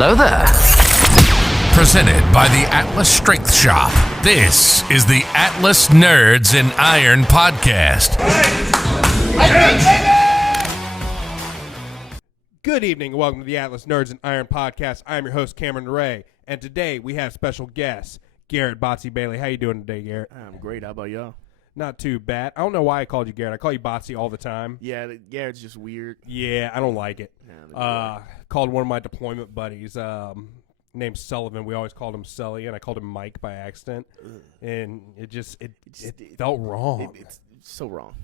hello there. Presented by the Atlas Strength Shop. This is the Atlas Nerds in Iron podcast. Good evening and welcome to the Atlas Nerds in Iron podcast. I'm your host, Cameron Ray, and today we have special guest, Garrett Bottesy Bailey. How you doing today, Garrett? I'm great. How about y'all? Not too bad. I don't know why I called you Garrett. I call you Bottesy all the time. Yeah, Garrett's just weird. Yeah, I don't like it. Called one of my deployment buddies, named Sullivan. We always called him Sully, and I called him Mike by accident. And it felt wrong. It's so wrong.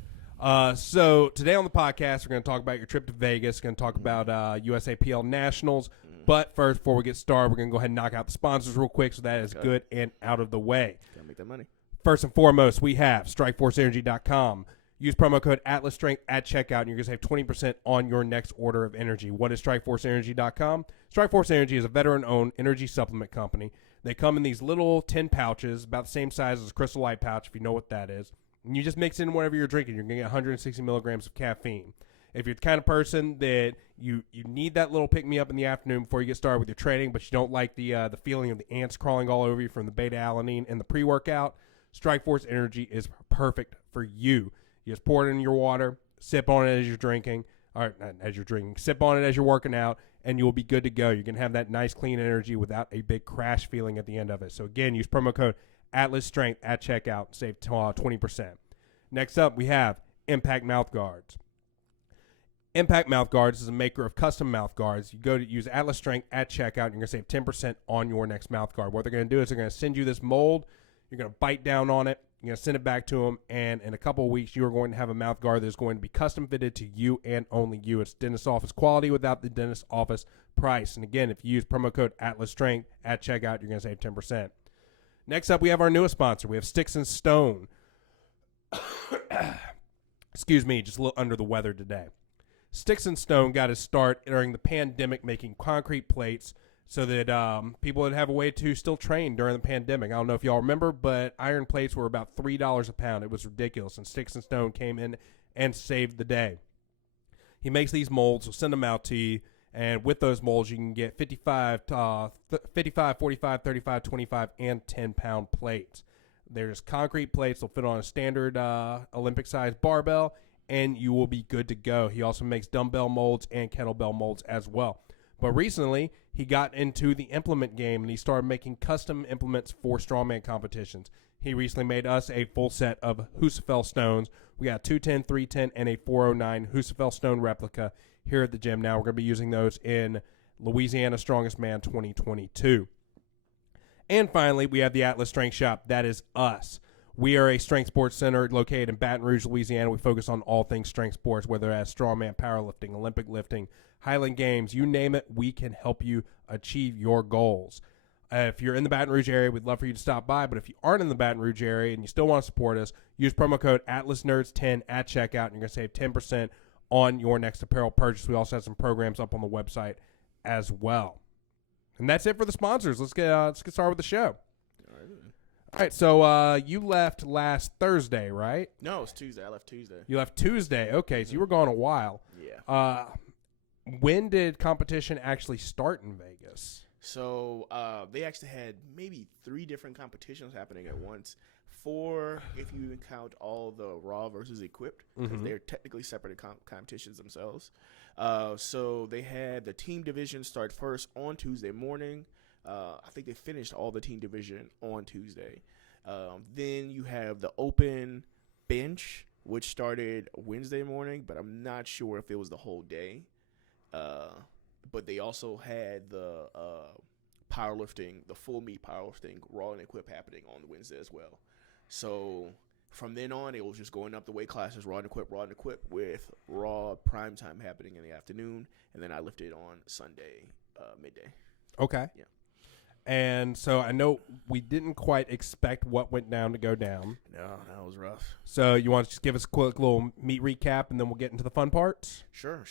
So today on the podcast, we're going to talk about your trip to Vegas. We're going to talk about USAPL Nationals. But first, before we get started, we're going to go ahead and knock out the sponsors real quick so that is good and out of the way. Gotta make that money. First and foremost, we have StrikeForceEnergy.com. Use promo code AtlasStrength at checkout, and you're going to save 20% on your next order of energy. What is StrikeForceEnergy.com? Strikeforce Energy is a veteran-owned energy supplement company. They come in these little tin pouches, about the same size as a Crystal Light pouch, if you know what that is. And you just mix in whatever you're drinking. You're going to get 160 milligrams of caffeine. If you're the kind of person that you need that little pick-me-up in the afternoon before you get started with your training, but you don't like the feeling of the ants crawling all over you from the beta-alanine and the pre-workout, Strikeforce Energy is perfect for you. You just pour it in your water, sip on it as you're drinking, or not as you're drinking, sip on it as you're working out, and you'll be good to go. You're going to have that nice, clean energy without a big crash feeling at the end of it. So, again, use promo code AtlasStrength at checkout, save 20%. Next up, we have Impact Mouth Guards. Impact Mouth Guards is a maker of custom mouth guards. You go to use Atlas Strength at checkout, and you're going to save 10% on your next mouth guard. What they're going to do is they're going to send you this mold. You're going to bite down on it. You're going to send it back to them, and in a couple of weeks, you are going to have a mouth guard that is going to be custom fitted to you and only you. It's dentist office quality without the dentist office price. And again, if you use promo code AtlasStrength at checkout, you're going to save 10%. Next up, we have our newest sponsor. We have Sticks and Stone. Excuse me, just a little under the weather today. Sticks and Stone got his start during the pandemic making concrete plates so that people would have a way to still train during the pandemic. I don't know if y'all remember, but iron plates were about $3 a pound. It was ridiculous, and Sticks and Stone came in and saved the day. He makes these molds. We'll send them out to you, and with those molds, you can get 55, 45, 35, 25, and 10-pound plates. They're just concrete plates. They'll fit on a standard Olympic-sized barbell, and you will be good to go. He also makes dumbbell molds and kettlebell molds as well. But recently, he got into the implement game, and he started making custom implements for strongman competitions. He recently made us a full set of USAPL stones. We got a 210, 310, and a 409 USAPL stone replica here at the gym. Now we're going to be using those in Louisiana Strongest Man 2022. And finally, we have the Atlas Strength Shop. That is us. We are a strength sports center located in Baton Rouge, Louisiana. We focus on all things strength sports, whether that's strongman, powerlifting, Olympic lifting, Highland Games, you name it, we can help you achieve your goals. If you're in the Baton Rouge area, we'd love for you to stop by. But if you aren't in the Baton Rouge area and you still want to support us, use promo code AtlasNerds10 at checkout, and you're going to save 10% on your next apparel purchase. We also have some programs up on the website as well. And that's it for the sponsors. Let's get started with the show. All right, so you left last Thursday, right? No, it's Tuesday. I left Tuesday. You left Tuesday. Okay, so you were gone a while. Yeah. When did competition actually start in Vegas? So they actually had maybe 3 different competitions happening at once. 4 if you count all the raw versus equipped, because they're technically separate competitions themselves. So they had the team division start first on Tuesday morning. I think they finished all the team division on Tuesday. Then you have the open bench, which started Wednesday morning, but I'm not sure if it was the whole day. But they also had the powerlifting, the full meet powerlifting, raw and equip happening on Wednesday as well. So from then on, it was just going up the weight classes, raw and equip, with raw prime time happening in the afternoon, and then I lifted on Sunday midday. Okay. Yeah. And so I know we didn't quite expect what went down to go down. No, that was rough. So you want to just give us a quick little meet recap, and then we'll get into the fun parts? Sure.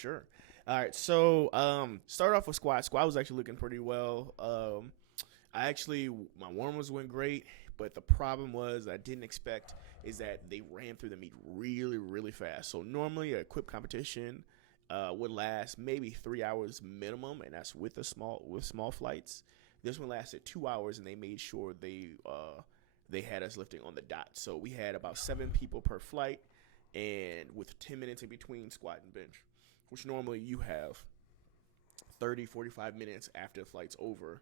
All right, so start off with squat. Squat was actually looking pretty well. My warm-ups went great, but the problem was I didn't expect is that they ran through the meet really, really fast. So normally a equip competition, would last maybe 3 hours minimum, and that's with small flights. This one lasted 2 hours, and they made sure they had us lifting on the dot. So we had about 7 people per flight, and with 10 minutes in between squat and bench, which normally you have 30, 45 minutes after the flight's over,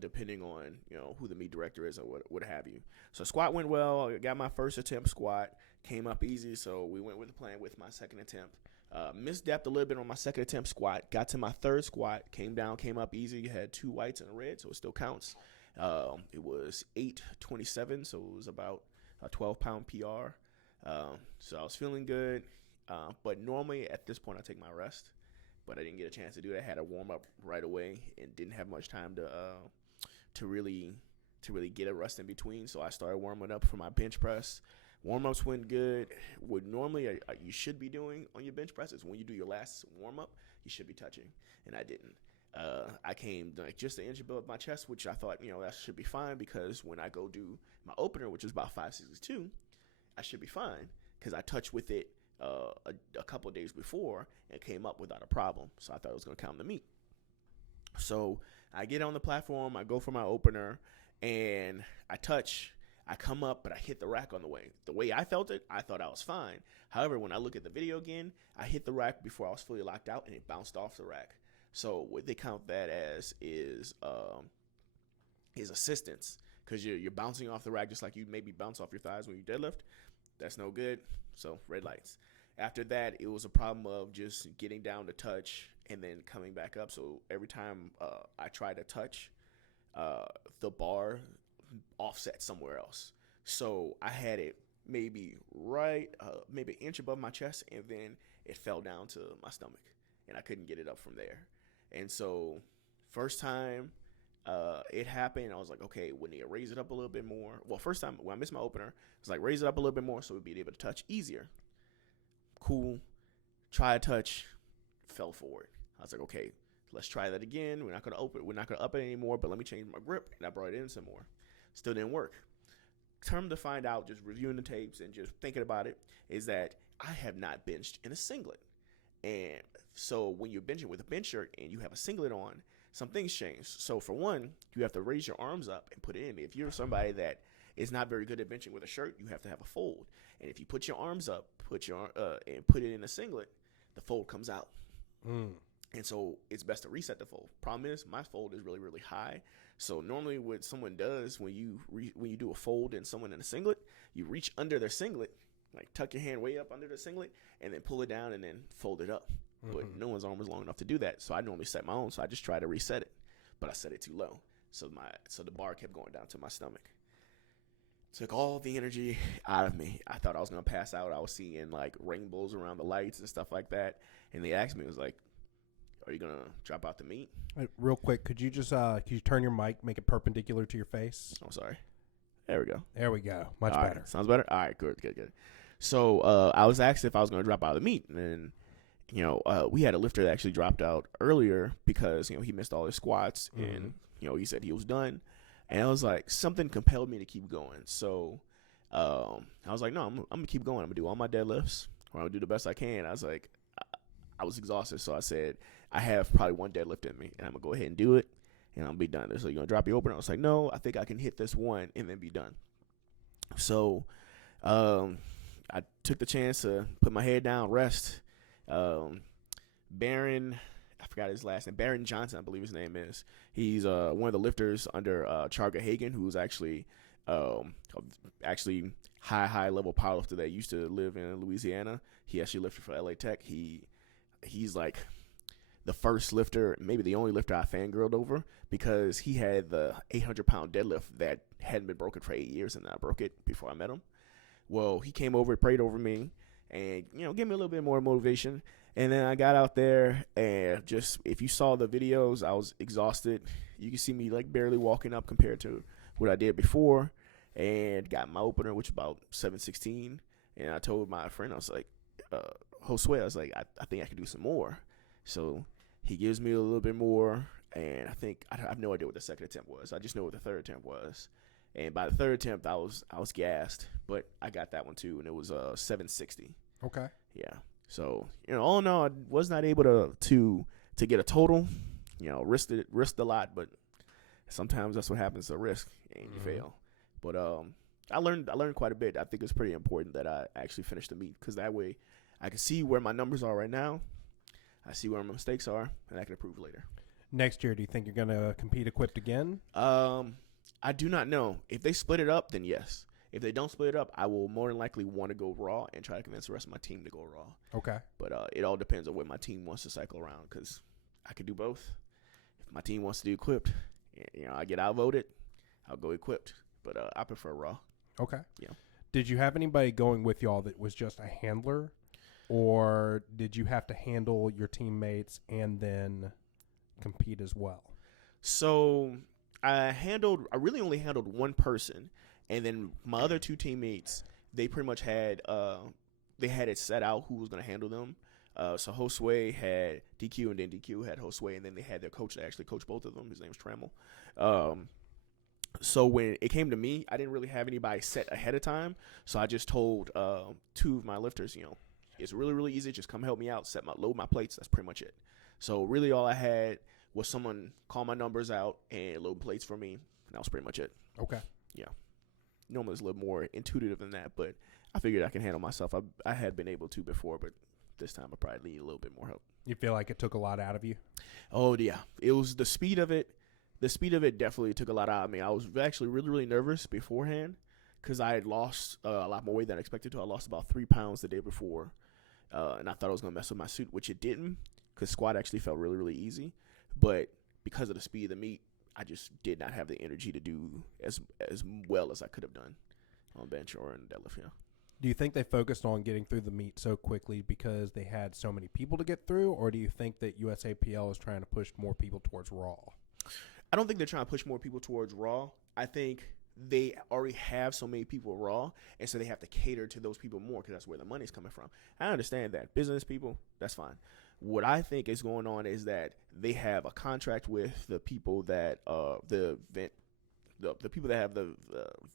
depending on who the meet director is or what have you. So squat went well. I got my first attempt squat, came up easy, so we went with the plan with my second attempt. Misstepped a little bit on my second attempt squat, got to my third squat, came up easy, had 2 whites and a red, so it still counts. It was 8:27, so it was about a 12-pound PR. So I was feeling good, but normally at this point I take my rest, but I didn't get a chance to do that. I had to warm up right away and didn't have much time to really get a rest in between. So I started warming up for my bench press. Warm-ups went good. What normally you should be doing on your bench press is when you do your last warm-up, you should be touching, and I didn't. I came like just an inch above my chest, which I thought, that should be fine, because when I go do my opener, which is about 562, I should be fine because I touched with it a couple of days before and came up without a problem. So I thought it was going to count the meet. So I get on the platform, I go for my opener, and I touch. I come up, but I hit the rack on the way. The way I felt it, I thought I was fine. However, when I look at the video again, I hit the rack before I was fully locked out, and it bounced off the rack. So what they count that as is assistance, because you're bouncing off the rack just like you maybe bounce off your thighs when you deadlift. That's no good. So red lights. After that, it was a problem of just getting down to touch and then coming back up. So every time I try to touch, the bar offset somewhere else. So I had it maybe maybe an inch above my chest, and then it fell down to my stomach, and I couldn't get it up from there. And so first time it happened, I was like, okay, we need to raise it up a little bit more. Well, first time when I missed my opener, I was like, raise it up a little bit more so we'd be able to touch easier. Cool. Try a touch, fell forward. I was like, okay, let's try that again. We're not going to up it anymore, but let me change my grip. And I brought it in some more. Still didn't work. Term to find out, just reviewing the tapes and just thinking about it, is that I have not benched in a singlet. And so when you're benching with a bench shirt and you have a singlet on, some things change. So for one, you have to raise your arms up and put it in. If you're somebody that is not very good at benching with a shirt, you have to have a fold. And if you put your arms up, and put it in a singlet, the fold comes out. And so it's best to reset the fold. Problem is, my fold is really, really high. So normally what someone does when you do a fold in someone in a singlet, you reach under their singlet, like tuck your hand way up under the singlet, and then pull it down and then fold it up. But no one's arm is long enough to do that. So I normally set my own. So I just try to reset it, but I set it too low. So the bar kept going down to my stomach. Took all the energy out of me. I thought I was going to pass out. I was seeing like rainbows around the lights and stuff like that. And they asked me, it was like, are you going to drop out the meet? Real quick, could you just turn your mic, make it perpendicular to your face? Oh, sorry. There we go. There we go. Much all better. Right. Sounds better? All right, good. So I was asked if I was going to drop out of the meet. And, we had a lifter that actually dropped out earlier because, he missed all his squats. And, he said he was done. And I was like, something compelled me to keep going. So I was like, no, I'm going to keep going. I'm going to do all my deadlifts. Or I'm going to do the best I can. I was like, I was exhausted. So I said, I have probably one deadlift in me. And I'm going to go ahead and do it. And I'll be done. So you're going to drop your opener? I was like, no, I think I can hit this one and then be done. So I took the chance to put my head down, rest. Baron, I forgot his last name, Baron Johnson, I believe his name is. He's one of the lifters under Charga Hagan, who's actually high level powerlifter that used to live in Louisiana. He actually lifted for LA Tech. He's like the first lifter, maybe the only lifter I fangirled over, because he had the 800-pound deadlift that hadn't been broken for 8 years, and I broke it before I met him. Well, he came over, prayed over me, and gave me a little bit more motivation. And then I got out there, and just, if you saw the videos, I was exhausted. You can see me like barely walking up compared to what I did before, and got my opener, which was about 7:16. And I told my friend, I was like, Josue, I was like, I think I could do some more. So he gives me a little bit more, and I have no idea what the second attempt was. I just know what the third attempt was. And by the third attempt, I was gassed, but I got that one too, and it was 7:60. Okay. Yeah. So, all in all, I was not able to get a total. Risked a lot, but sometimes that's what happens to risk, and you fail. But I learned quite a bit. I think it's pretty important that I actually finished the meet, because that way I can see where my numbers are right now. I see where my mistakes are, and I can improve later. Next year, do you think you're going to compete equipped again? I do not know. If they split it up, then yes. If they don't split it up, I will more than likely want to go raw and try to convince the rest of my team to go raw. Okay. But it all depends on what my team wants to cycle around, because I could do both. If my team wants to do equipped, I get outvoted, I'll go equipped. But I prefer raw. Okay. Yeah. Did you have anybody going with y'all that was just a handler, or did you have to handle your teammates and then compete as well? So I really only handled one person, and then my other two teammates, they pretty much had they had it set out who was going to handle them. So Josue had DQ, and then DQ had Josue, and then they had their coach that actually coached both of them. His name was Trammell. So when it came to me, I didn't really have anybody set ahead of time. So I just told two of my lifters, it's really, really easy. Just come help me out, load my plates. That's pretty much it. So really all I had was someone call my numbers out and load plates for me. And that was pretty much it. Okay. Yeah. Normally it's a little more intuitive than that, but I figured I can handle myself. I had been able to before, but this time I probably need a little bit more help. You feel like it took a lot out of you? Oh, yeah. It was the speed of it. The speed of it definitely took a lot out of me. I was actually really, really nervous beforehand because I had lost a lot more weight than I expected to. I lost about 3 pounds the day before, and I thought I was going to mess with my suit, which it didn't, because squat actually felt really, really easy. But because of the speed of the meet, I just did not have the energy to do as well as I could have done on bench or in deadlift. Yeah. Do you think they focused on getting through the meet so quickly because they had so many people to get through, or do you think that USAPL is trying to push more people towards raw? I don't think they're trying to push more people towards raw. I think they already have so many people raw, and so they have to cater to those people more because that's where the money's coming from. I understand that. Business people, that's fine. What I think is going on is that they have a contract with the people that the people that have the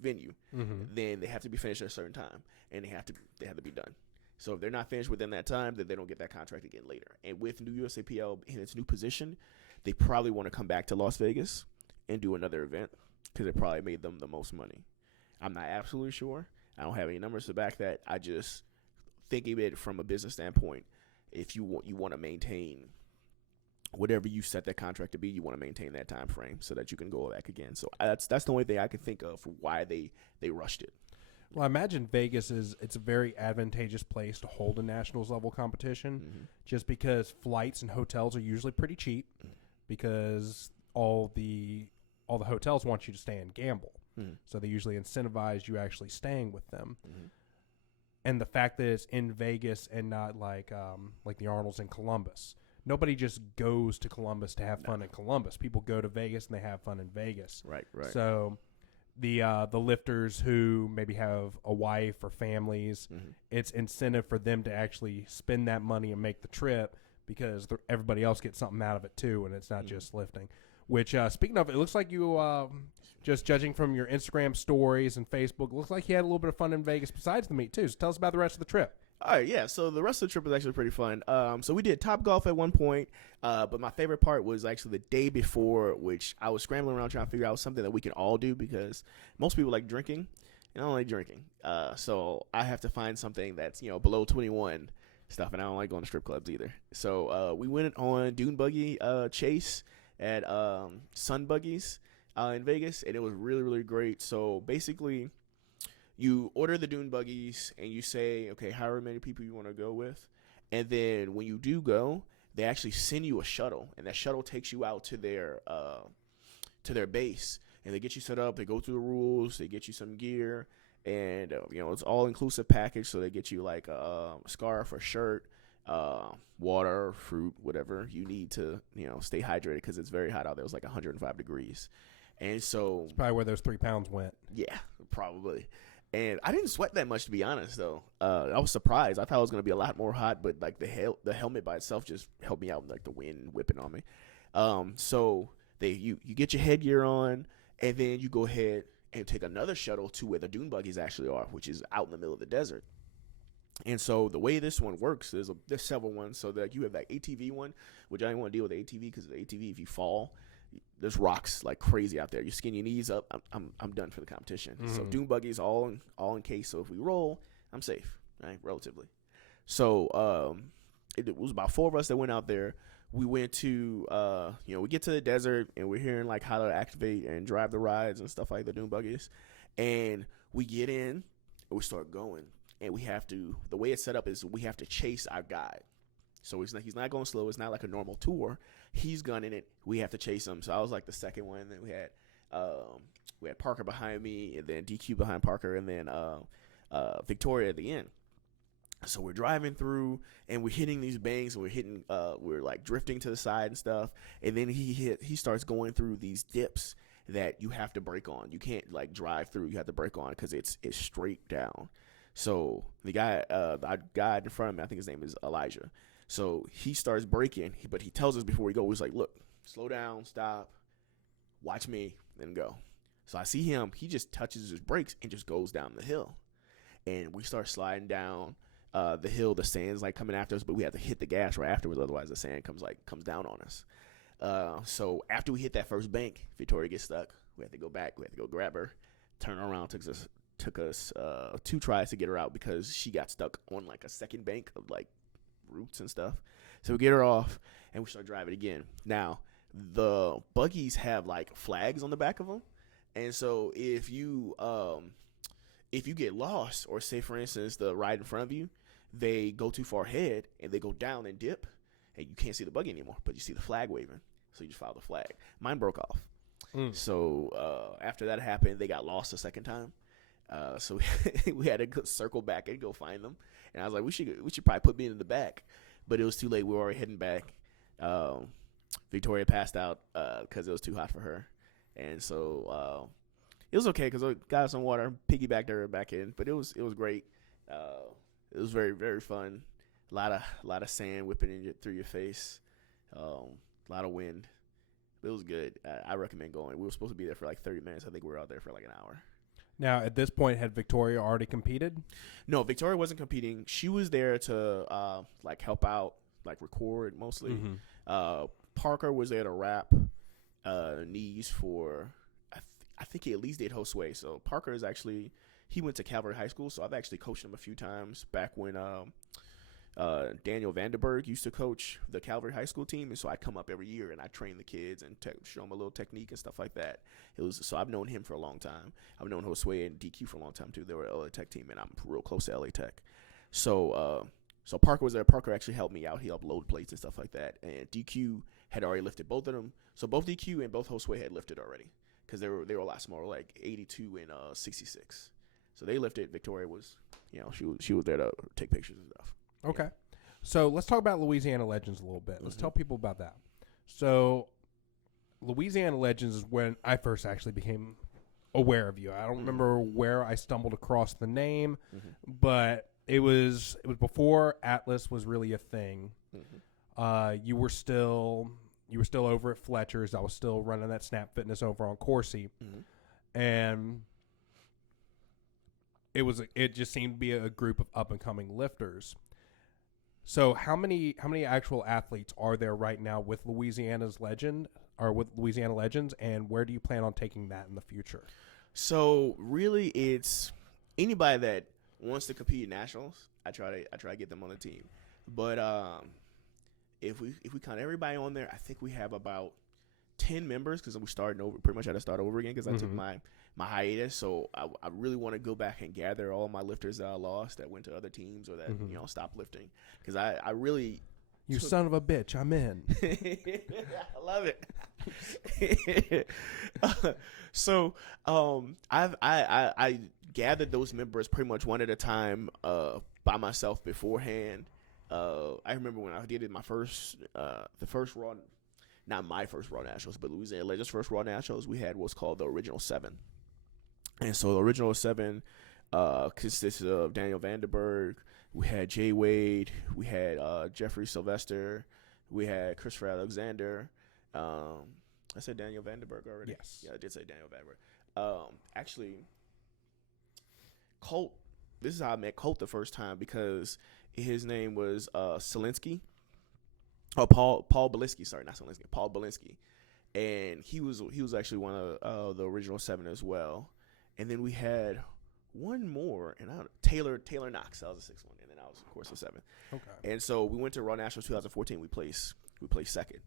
venue. Then they have to be finished at a certain time, and they have to be done. So if they're not finished within that time, then they don't get that contract again later. And with new USAPL in its new position, they probably want to come back to Las Vegas and do another event because it probably made them the most money. I'm not absolutely sure. I don't have any numbers to back that. I just think of it from a business standpoint. If you want to maintain whatever you set that contract to be, you want to maintain that time frame so that you can go back again. So that's the only thing I can think of for why they rushed it. Well, I imagine Vegas it's a very advantageous place to hold a nationals level competition, just because flights and hotels are usually pretty cheap, because all the hotels want you to stay and gamble, so they usually incentivize you actually staying with them. And the fact that it's in Vegas and not like the Arnold's in Columbus. Nobody just goes to Columbus to have fun in Columbus. People go to Vegas and they have fun in Vegas. Right. So the lifters who maybe have a wife or families, it's incentive for them to actually spend that money and make the trip, because everybody else gets something out of it too, and it's not just lifting. Which, speaking of, it looks like you, just judging from your Instagram stories and Facebook, it looks like you had a little bit of fun in Vegas besides the meet too. So tell us about the rest of the trip. All right, yeah. So the rest of the trip was actually pretty fun. So we did Topgolf at one point, but my favorite part was actually the day before, which I was scrambling around trying to figure out something that we can all do, because most people like drinking, and I don't like drinking. So I have to find something that's below 21 stuff, and I don't like going to strip clubs either. So we went on dune buggy chase at Sun Buggies in Vegas, and it was really, really great. So basically, you order the dune buggies and you say, okay, however many people you want to go with. And then when you do go, they actually send you a shuttle, and that shuttle takes you out to their base, and they get you set up. They go through the rules. They get you some gear, and it's all inclusive package. So they get you like a scarf or shirt, water, fruit, whatever you need to stay hydrated, because it's very hot out there. It was like 105 degrees, and so it's probably where those 3 pounds went. Yeah, probably. And I didn't sweat that much, to be honest, though. I was surprised. I thought it was going to be a lot more hot, but like the helmet by itself just helped me out, like the wind whipping on me. So you get your headgear on, and then you go ahead and take another shuttle to where the dune buggies actually are, which is out in the middle of the desert. And so the way this one works, there's several ones. So that you have that ATV one, which I didn't want to deal with the ATV because the ATV, if you fall, there's rocks like crazy out there. You skin your knees up, I'm done for the competition. So dune buggies all in case. So if we roll, I'm safe, right? Relatively. So it was about 4 of us that went out there. We went to we get to the desert and we're hearing like how to activate and drive the rides and stuff like the dune buggies. And we get in and we start going. And we have to, the way it's set up is we have to chase our guide. So he's not going slow. It's not like a normal tour. He's gunning it. We have to chase him. So I was like the second one. Then we had Parker behind me, and then DQ behind Parker, and then Victoria at the end. So we're driving through, and we're hitting these banks, and we're like drifting to the side and stuff. And then he starts going through these dips that you have to brake on. You can't like drive through. You have to brake on because it's straight down. So the guy in front of me, I think his name is Elijah. So he starts braking, but he tells us before we go, he's like, look, slow down, stop, watch me, then go. So I see him. He just touches his brakes and just goes down the hill. And we start sliding down the hill. The sand's like coming after us, but we have to hit the gas right afterwards. Otherwise, the sand comes down on us. So after we hit that first bank, Victoria gets stuck. We have to go back. We have to go grab her, turn her around. Took us 2 tries to get her out because she got stuck on like a second bank of like roots and stuff. So we get her off and we start driving again. Now the buggies have like flags on the back of them, and so if you get lost, or say for instance the ride in front of you, they go too far ahead and they go down and dip, and you can't see the buggy anymore, but you see the flag waving, so you just follow the flag. Mine broke off. So after that happened, they got lost a second time. So we had to circle back and go find them. And I was like, we should probably put me in the back, but it was too late. We were already heading back. Victoria passed out because it was too hot for her, and so it was okay because I got some water, piggybacked her back in. But it was great. It was very, very fun. A lot of sand whipping through your face. A lot of wind. It was good. I recommend going. We were supposed to be there for like 30 minutes. I think we were out there for like an hour. Now, at this point, had Victoria already competed? No, Victoria wasn't competing. She was there to like help out, like record mostly. Parker was there to wrap knees for, I think he at least did Josue. So Parker is actually, he went to Cavalier High School, so I've actually coached him a few times back when Daniel Vandenberg used to coach the Cavalier High School team, and so I'd come up every year and I'd train the kids and show them a little technique and stuff like that. So I've known him for a long time. I've known Josue and DQ for a long time too. They were an LA Tech team, and I'm real close to LA Tech. So Parker was there. Parker actually helped me out. He helped load plates and stuff like that. And DQ had already lifted both of them. So both DQ and both Josue had lifted already because they were a lot smaller, like 82 and 66. So they lifted. Victoria was, she was there to take pictures and stuff. Okay. So let's talk about Louisiana Legends a little bit. Let's tell people about that. So Louisiana Legends is when I first actually became aware of you. I don't remember where I stumbled across the name, but it was before Atlas was really a thing. You were still over at Fletcher's. I was still running that Snap Fitness over on Coursey, and it just seemed to be a group of up and coming lifters. So how many actual athletes are there right now with Louisiana Legends, and where do you plan on taking that in the future? So really, it's anybody that wants to compete at nationals. I try to get them on the team, but if we count everybody on there, I think we have about 10 members because we started over. Pretty much had to start over again because I took my hiatus. So I really want to go back and gather all my lifters that I lost that went to other teams or that stopped lifting, because I really. You son of a bitch! I'm in. I love it. So I gathered those members pretty much one at a time by myself beforehand. I remember when I did it, my first the first Raw, not my first Raw Nationals, but Louisiana Legends' first Raw Nationals, we had what's called the Original 7. And so the Original 7 consisted of Daniel Vandenberg, we had Jay Wade, we had Jeffrey Sylvester, we had Christopher Alexander. I said Daniel Vandenberg already? Yes. Yeah, I did say Daniel Vandenberg. Actually, Colt this is how I met Colt the first time, because his name was Selinsky. Oh, Paul Bottesy, sorry, not Selinsky, Paul Bottesy. And he was actually one of the original 7 as well. And then we had one more, and Taylor Knox. That was the 6th one, and then I was, of course, the 7th. Okay. And so we went to Raw Nationals 2014. We placed second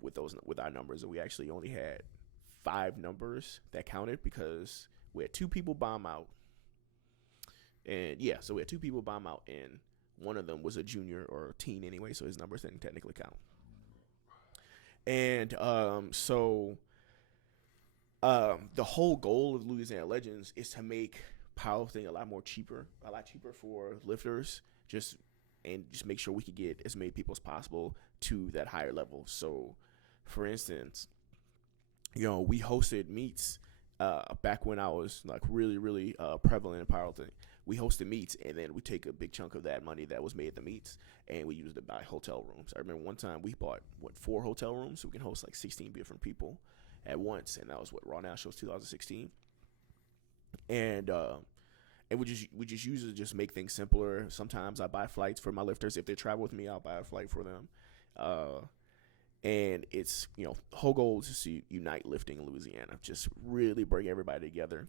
with our numbers, and we actually only had 5 numbers that counted because we had 2 people bomb out. And so we had 2 people bomb out, and one of them was a junior or a teen anyway, so his numbers didn't technically count. And the whole goal of Louisiana Legends is to make powerlifting a lot cheaper for lifters, just make sure we could get as many people as possible to that higher level. So, for instance, we hosted meets back when I was like really, really prevalent in powerlifting. We hosted meets, and then we take a big chunk of that money that was made at the meets, and we used it to buy hotel rooms. I remember one time we bought 4 hotel rooms so we can host like 16 different people at once, and that was Raw Nationals 2016. And we just use it to just make things simpler. Sometimes I buy flights for my lifters. If they travel with me, I'll buy a flight for them. And it's, the whole goal is just to unite lifting in Louisiana, just really bring everybody together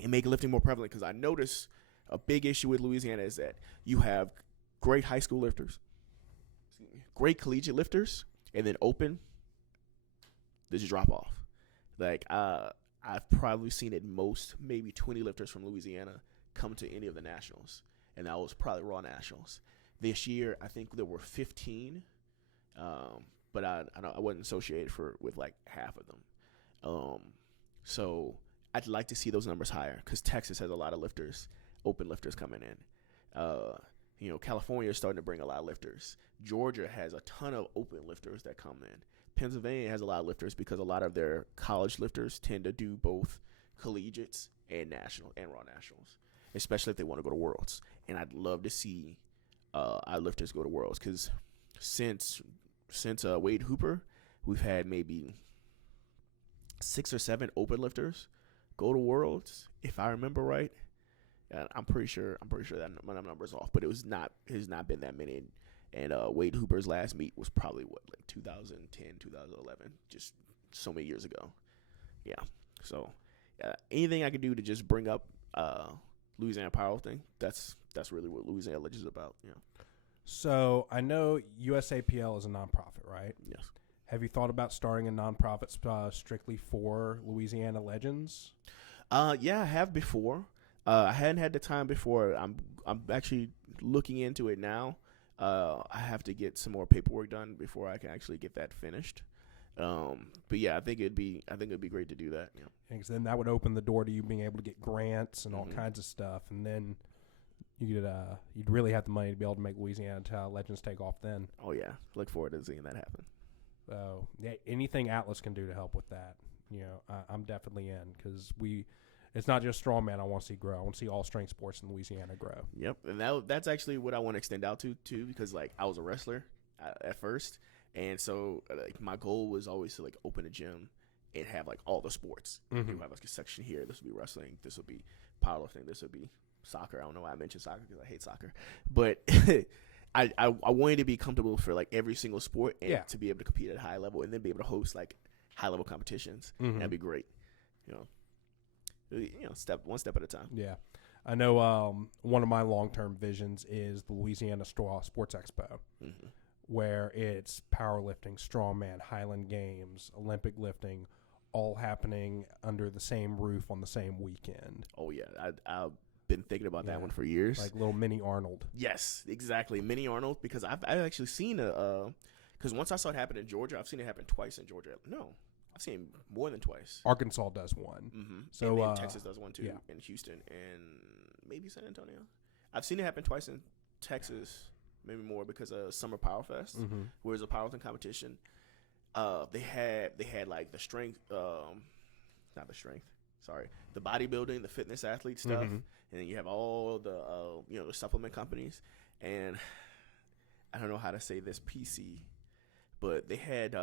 and make lifting more prevalent. Because I notice a big issue with Louisiana is that you have great high school lifters, great collegiate lifters, and then open, they just drop off. Like, I've probably seen at most maybe 20 lifters from Louisiana come to any of the nationals, and that was probably Raw Nationals. This year, I think there were 15, but I wasn't associated with like half of them. So I'd like to see those numbers higher because Texas has a lot of lifters, open lifters coming in. California is starting to bring a lot of lifters. Georgia has a ton of open lifters that come in. Pennsylvania has a lot of lifters because a lot of their college lifters tend to do both collegiates and national and Raw Nationals, especially if they want to go to Worlds. And I'd love to see our lifters go to Worlds because since Wade Hooper, we've had maybe 6 or 7 open lifters go to Worlds, if I remember right. I'm pretty sure that my number's off, but it has not been that many. And Wade Hooper's last meet was probably 2010, 2011, just so many years ago. Yeah. So anything I could do to just bring up Louisiana powerlifting, that's really what Louisiana Legends is about. Yeah. So I know USAPL is a nonprofit, right? Yes. Have you thought about starting a nonprofit strictly for Louisiana Legends? Yeah, I have before. I hadn't had the time before. I'm actually looking into it now. I have to get some more paperwork done before I can actually get that finished. But yeah, I think it'd be great to do that. Yeah. Because then that would open the door to you being able to get grants and all kinds of stuff, and then you'd really have the money to be able to make Louisiana Legends take off. Then. Oh yeah, look forward to seeing that happen. So yeah, anything Atlas can do to help with that, I'm definitely in because it's not just strongman I want to see grow. I want to see all strength sports in Louisiana grow. Yep, and that's actually what I want to extend out to too, because like I was a wrestler at first, and so like my goal was always to like open a gym and have like all the sports. Mm-hmm. You have like a section here. This will be wrestling. This will be powerlifting. This will be soccer. I don't know why I mentioned soccer because I hate soccer, but I wanted to be comfortable for like every single sport and to be able to compete at a high level and then be able to host like high level competitions. Mm-hmm. That'd be great. One step at a time. Yeah. I know one of my long-term visions is the Louisiana Sports Expo, where it's powerlifting, strongman, Highland Games, Olympic lifting, all happening under the same roof on the same weekend. Oh, yeah. I've been thinking about that one for years. Like little mini Arnold. Yes, exactly. Mini Arnold, because I've actually seen because once I saw it happen in Georgia, I've seen it happen twice in Georgia. No. I've seen more than twice. Arkansas does one. Mm-hmm. So and Texas does one too, in Houston and maybe San Antonio. I've seen it happen twice in Texas, maybe more because of Summer Power Fest, where it's a powerlifting competition. They had like the strength, not the strength. Sorry, the bodybuilding, the fitness athlete stuff, and then you have all the the supplement companies, and I don't know how to say this PC, but they had.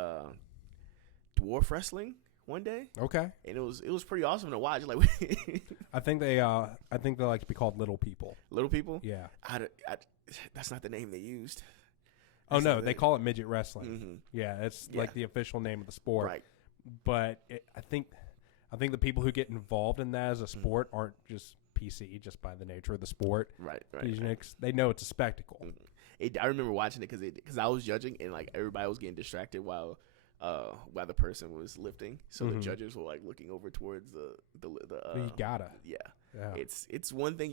Dwarf wrestling one day. Okay. And it was pretty awesome to watch. Like, I think they like to be called little people. Little people. Yeah. That's not the name they used. Oh no, they call it midget wrestling. Mm-hmm. Yeah, it's like the official name of the sport. Right. But I think the people who get involved in that as a sport aren't just PC, just by the nature of the sport. Right. They know it's a spectacle. Mm-hmm. I remember watching it because I was judging and like everybody was getting distracted while the person was lifting. So the judges were like looking over towards the You gotta. Yeah. Yeah. It's one thing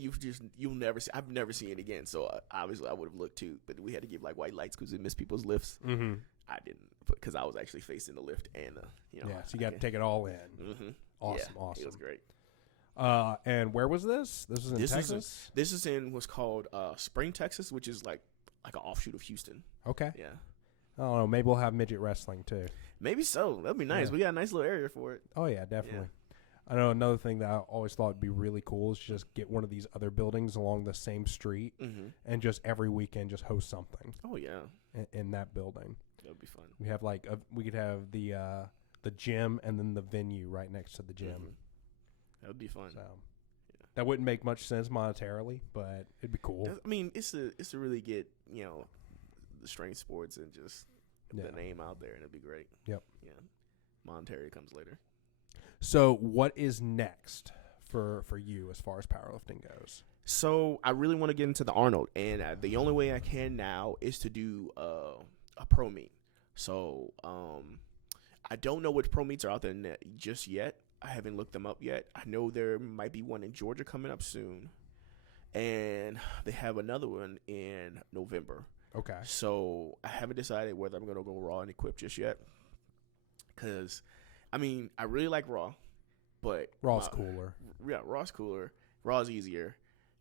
you'll never see. I've never seen it again. So obviously I would have looked too, but we had to give like white lights because we missed people's lifts. Mm-hmm. I didn't because I was actually facing the lift and so you got to take it all in. Mm-hmm. Awesome. It was great. And where was this? This was in Texas. This is in what's called Spring, Texas, which is like an offshoot of Houston. Okay. Yeah. I don't know. Maybe we'll have midget wrestling too. Maybe so. That'd be nice. Yeah. We got a nice little area for it. Oh yeah, definitely. I know another thing that I always thought would be really cool is just get one of these other buildings along the same street and just every weekend just host something. Oh yeah. In that building. That would be fun. We have we could have the gym and then the venue right next to the gym. Mm-hmm. That would be fun. So that wouldn't make much sense monetarily, but it'd be cool. I mean, it's to really get the strength sports and just the name out there, and it'd be great. Yep. Yeah. Monetary comes later. So what is next for you as far as powerlifting goes? So I really want to get into the Arnold, and the only way I can now is to do a pro meet. So I don't know which pro meets are out there just yet. I haven't looked them up yet. I know there might be one in Georgia coming up soon, and they have another one in November. Okay. So I haven't decided whether I'm going to go raw and equipped just yet. Because, I mean, I really like raw, but raw's cooler. Yeah, raw's cooler. Raw's easier,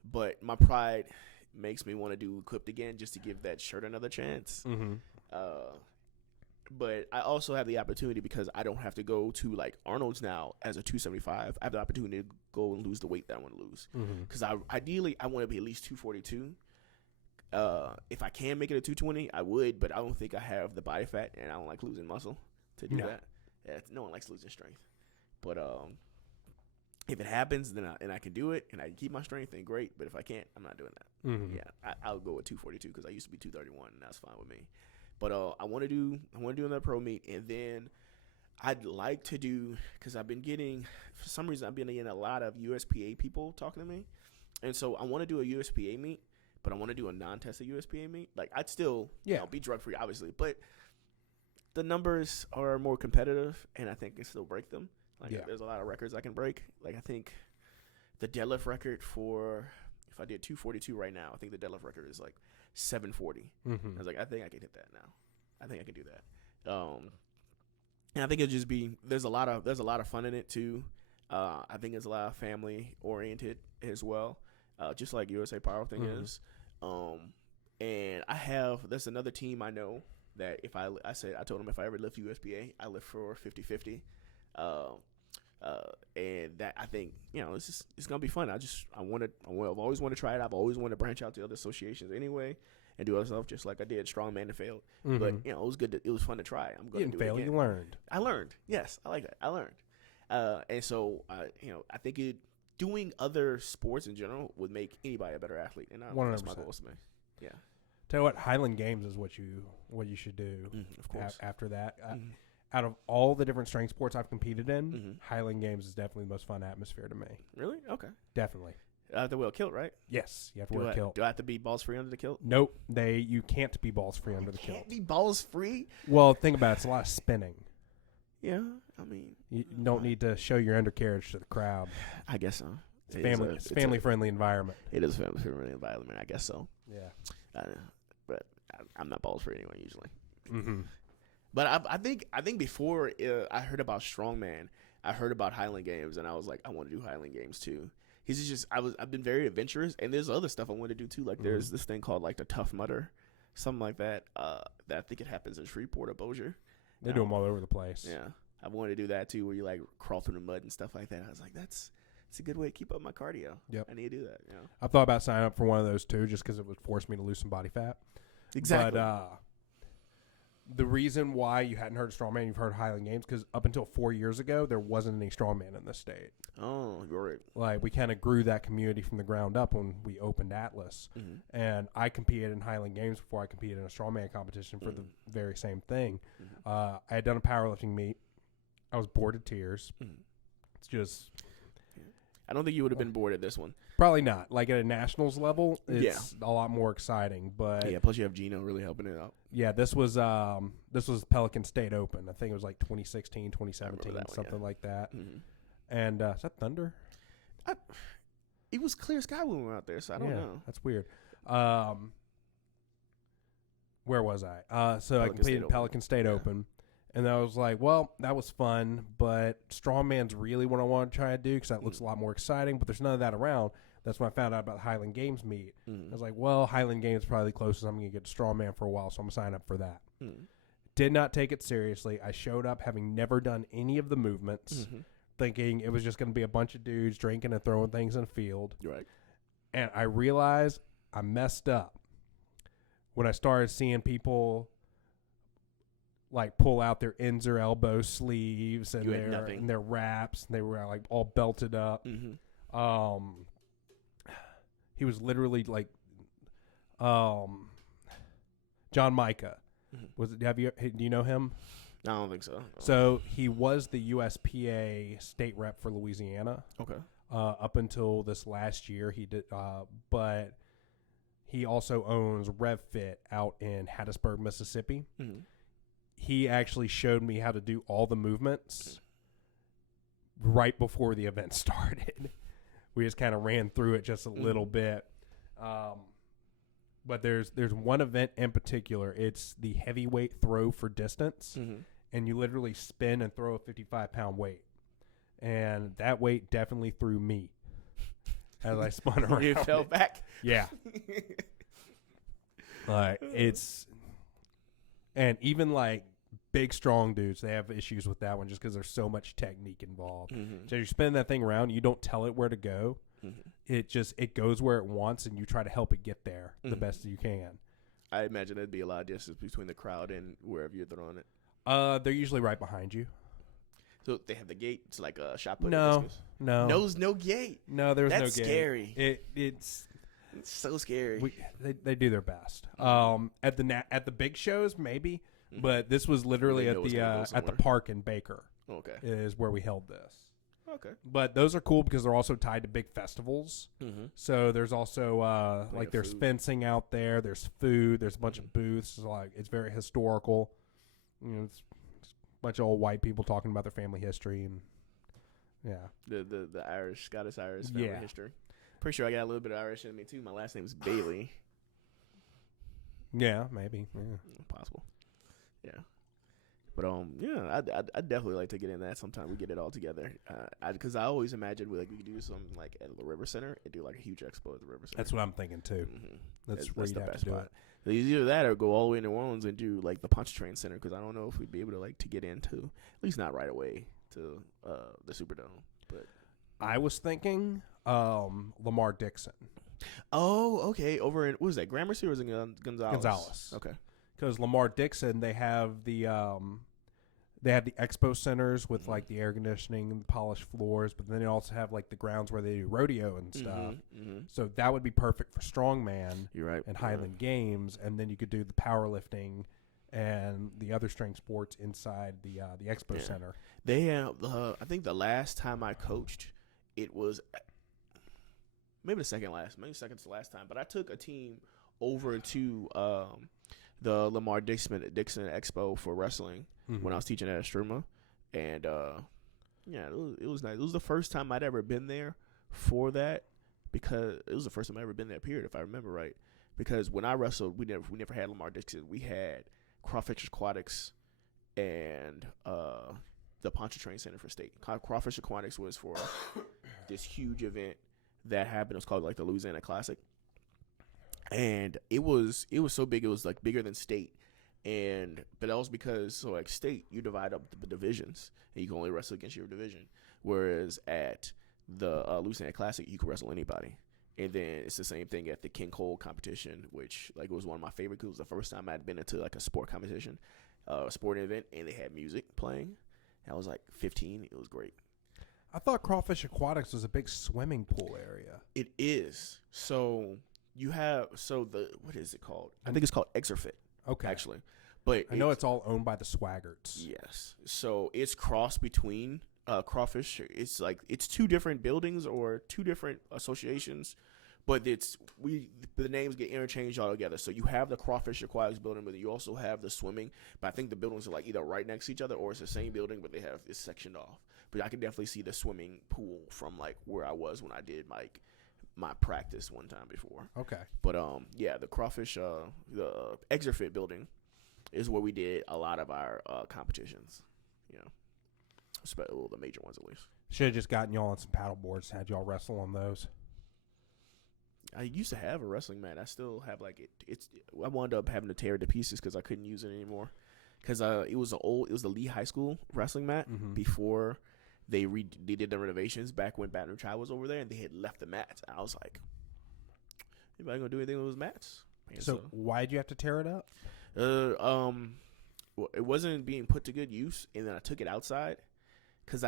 but my pride makes me want to do equipped again just to give that shirt another chance. Mm-hmm. But I also have the opportunity because I don't have to go to like Arnold's now as a 275. I have the opportunity to go and lose the weight that I want to lose. Because ideally I want to be at least 242. If I can make it a 220, I would, but I don't think I have the body fat and I don't like losing muscle to do that. Yeah, no one likes losing strength. But if it happens, then I can do it and I can keep my strength, then great. But if I can't, I'm not doing that. Mm-hmm. Yeah, I'll go with 242 because I used to be 231 and that's fine with me. But I want to do another pro meet, and then I'd like to do, because I've been getting, for some reason I've been getting a lot of USPA people talking to me, and so I want to do a USPA meet, but I want to do a non-tested USPA meet. Like I'd still be drug free obviously, but the numbers are more competitive, and I think I can still break them. Like there's a lot of records I can break. Like I think the deadlift record for, if I did 242 right now, I think the deadlift record is like 740. I was like, I think I can hit that now. I think I can do that. And I think it'll just be there's a lot of fun in it too. I think it's a lot of family oriented as well, just like USA Powerlifting is. And there's another team I know that if I told them if I ever lift USPA, I lift for 50-50. And that I think it's gonna be fun. I've always wanted to try it. I've always wanted to branch out to other associations anyway and do other stuff, just like I did strongman and failed. But it was good. It was fun to try. I'm going to do it again. You learned. I learned. Yes, I like that. I learned. And so I think doing other sports in general would make anybody a better athlete. And that's my goal to me. Yeah. Tell you what, Highland Games is what you should do. Of course. After that. Out of all the different strength sports I've competed in, Highland Games is definitely the most fun atmosphere to me. Really? Okay. Definitely. I have to wear a kilt, right? Yes, you have to wear a kilt. Do I have to be balls free under the kilt? Nope. You can't be balls free under the kilt. Can't be balls free? Well, think about it. It's a lot of spinning. Yeah, I mean, you don't need to show your undercarriage to the crowd. I guess so. It's a family-friendly environment. It is a family-friendly environment. I guess so. Yeah. But I'm not balls free anyway usually. Mm-hmm. But I think before I heard about strongman, I heard about Highland Games, and I was like, I want to do Highland Games too. I've been very adventurous, and there's other stuff I want to do too. Like there's this thing called like the Tough Mudder, something like that. That I think it happens in Shreveport or Bossier. They do them all over the place. Yeah, I wanted to do that too, where you like crawl through the mud and stuff like that. I was like, it's a good way to keep up my cardio. Yep, I need to do that. I thought about signing up for one of those too, just because it would force me to lose some body fat. Exactly. But the reason why you hadn't heard of strongman, you've heard Highland Games, because up until 4 years ago, there wasn't any strongman in the state. Oh, you're right. Like, we kind of grew that community from the ground up when we opened Atlas. Mm-hmm. And I competed in Highland Games before I competed in a strongman competition for the very same thing. Mm-hmm. I had done a powerlifting meet. I was bored to tears. Mm-hmm. It's just... I don't think you would have been bored at this one. Probably not. Like, at a nationals level, it's a lot more exciting. But yeah, plus you have Gino really helping it out. yeah, this was Pelican State Open. I think it was like 2016, 2017, something like that. Mm-hmm. And is that Thunder? It was clear sky when we were out there, so I don't know. That's weird. Where was I? So I competed in Pelican State Open. And I was like, well, that was fun, but strongman's really what I want to try to do because that looks a lot more exciting, but there's none of that around. That's when I found out about Highland Games meet. I was like, well, Highland Games is probably the closest I'm going to get to strongman for a while, so I'm going to sign up for that. Did not take it seriously. I showed up having never done any of the movements, thinking it was just going to be a bunch of dudes drinking and throwing things in a field. Right. And I realized I messed up when I started seeing people like pull out their ends or elbow sleeves and their wraps. And they were like all belted up. He was literally like John Micah. Do you know him? I don't think so. So he was the USPA state rep for Louisiana. Okay. Up until this last year, he did, but he also owns RevFit out in Hattiesburg, Mississippi. He actually showed me how to do all the movements right before the event started. We just kind of ran through it just a little bit. But there's one event in particular. It's the heavyweight throw for distance. And you literally spin and throw a 55-pound weight. And that weight definitely threw me as I spun around. You fell back? Yeah. Like, it's... And even, like, big, strong dudes, they have issues with that one just because there's so much technique involved. So you spin that thing around, you don't tell it where to go. It goes where it wants, and you try to help it get there the best you can. I imagine there'd be a lot of distance between the crowd and wherever you're throwing it. They're usually right behind you. So they have the gate. It's like a shot put. No. There's no gate. No, there's no gate. That's scary. It's so scary. They do their best. At the big shows maybe, but this was literally at the park in Baker. Okay, is where we held this. Okay, but those are cool because they're also tied to big festivals. So there's also there's fencing out there. There's food. There's a bunch of booths. It's very historical. You know, it's a bunch of old white people talking about their family history and the Irish, Scottish Irish family history. Pretty sure I got a little bit of Irish in me too. My last name is Bailey. Yeah, maybe. Yeah. Possible. Yeah. But I'd definitely like to get in that sometime. We get it all together. Because I always imagined we could do something like at the River Center and do like a huge expo at the River Center. That's what I'm thinking too. That's where you'd have to do it. So either that or go all the way to New Orleans and do like the Pontchartrain Center, because I don't know if we'd be able to get into, at least not right away, to the Superdome. But I was thinking Lamar Dixon. Oh, okay. Over in, what was that, Gramercy or was it Gonzales? Gonzales. Okay. Because Lamar Dixon, they have the expo centers with like the air conditioning and the polished floors, but then they also have like the grounds where they do rodeo and stuff. So that would be perfect for strongman. You're right. And Highland Games, and then you could do the powerlifting and the other strength sports inside the expo center. They have I think the last time I coached, it was maybe second to the last time, but I took a team over to the Lamar Dixon Expo for wrestling when I was teaching at Estruma, and it was nice. It was the first time I'd ever been there for that, because it was the first time I ever been there. Period, if I remember right. Because when I wrestled, we never had Lamar Dixon. We had Crawfish Aquatics and the Pontchartrain Center for State. Crawfish Aquatics was for this huge event that happened. It was called like the Louisiana Classic. And it was so big, it was like bigger than state. But that was because, so like state, you divide up the divisions and you can only wrestle against your division. Whereas at the Louisiana Classic, you can wrestle anybody. And then it's the same thing at the King Cole competition, which like was one of my favorite, because it was the first time I'd been into like a sport competition. sporting event, and they had music playing. And I was like 15. It was great. I thought Crawfish Aquatics was a big swimming pool area. It is. So you have what is it called? I think it's called Exerfit. Okay. Actually, but I know it's all owned by the Swaggarts. Yes. So it's crossed between Crawfish. It's like it's two different buildings or two different associations, but the names get interchanged all together. So you have the Crawfish Aquatics building, but you also have the swimming. But I think the buildings are like either right next to each other or it's the same building, but they have it's sectioned off. But I can definitely see the swimming pool from like where I was when I did like my practice one time before. Okay. But yeah, the Crawfish, the Exerfit building is where we did a lot of our competitions. You know, the major ones at least. Should have just gotten y'all on some paddle boards, had y'all wrestle on those. I used to have a wrestling mat. I still have like it. I wound up having to tear it to pieces because I couldn't use it anymore. Because it was the Lee High School wrestling mat before they did the renovations back when Baton Rouge High was over there, and they had left the mats. And I was like, anybody gonna do anything with those mats? And so why'd you have to tear it up? Well, it wasn't being put to good use, and then I took it outside because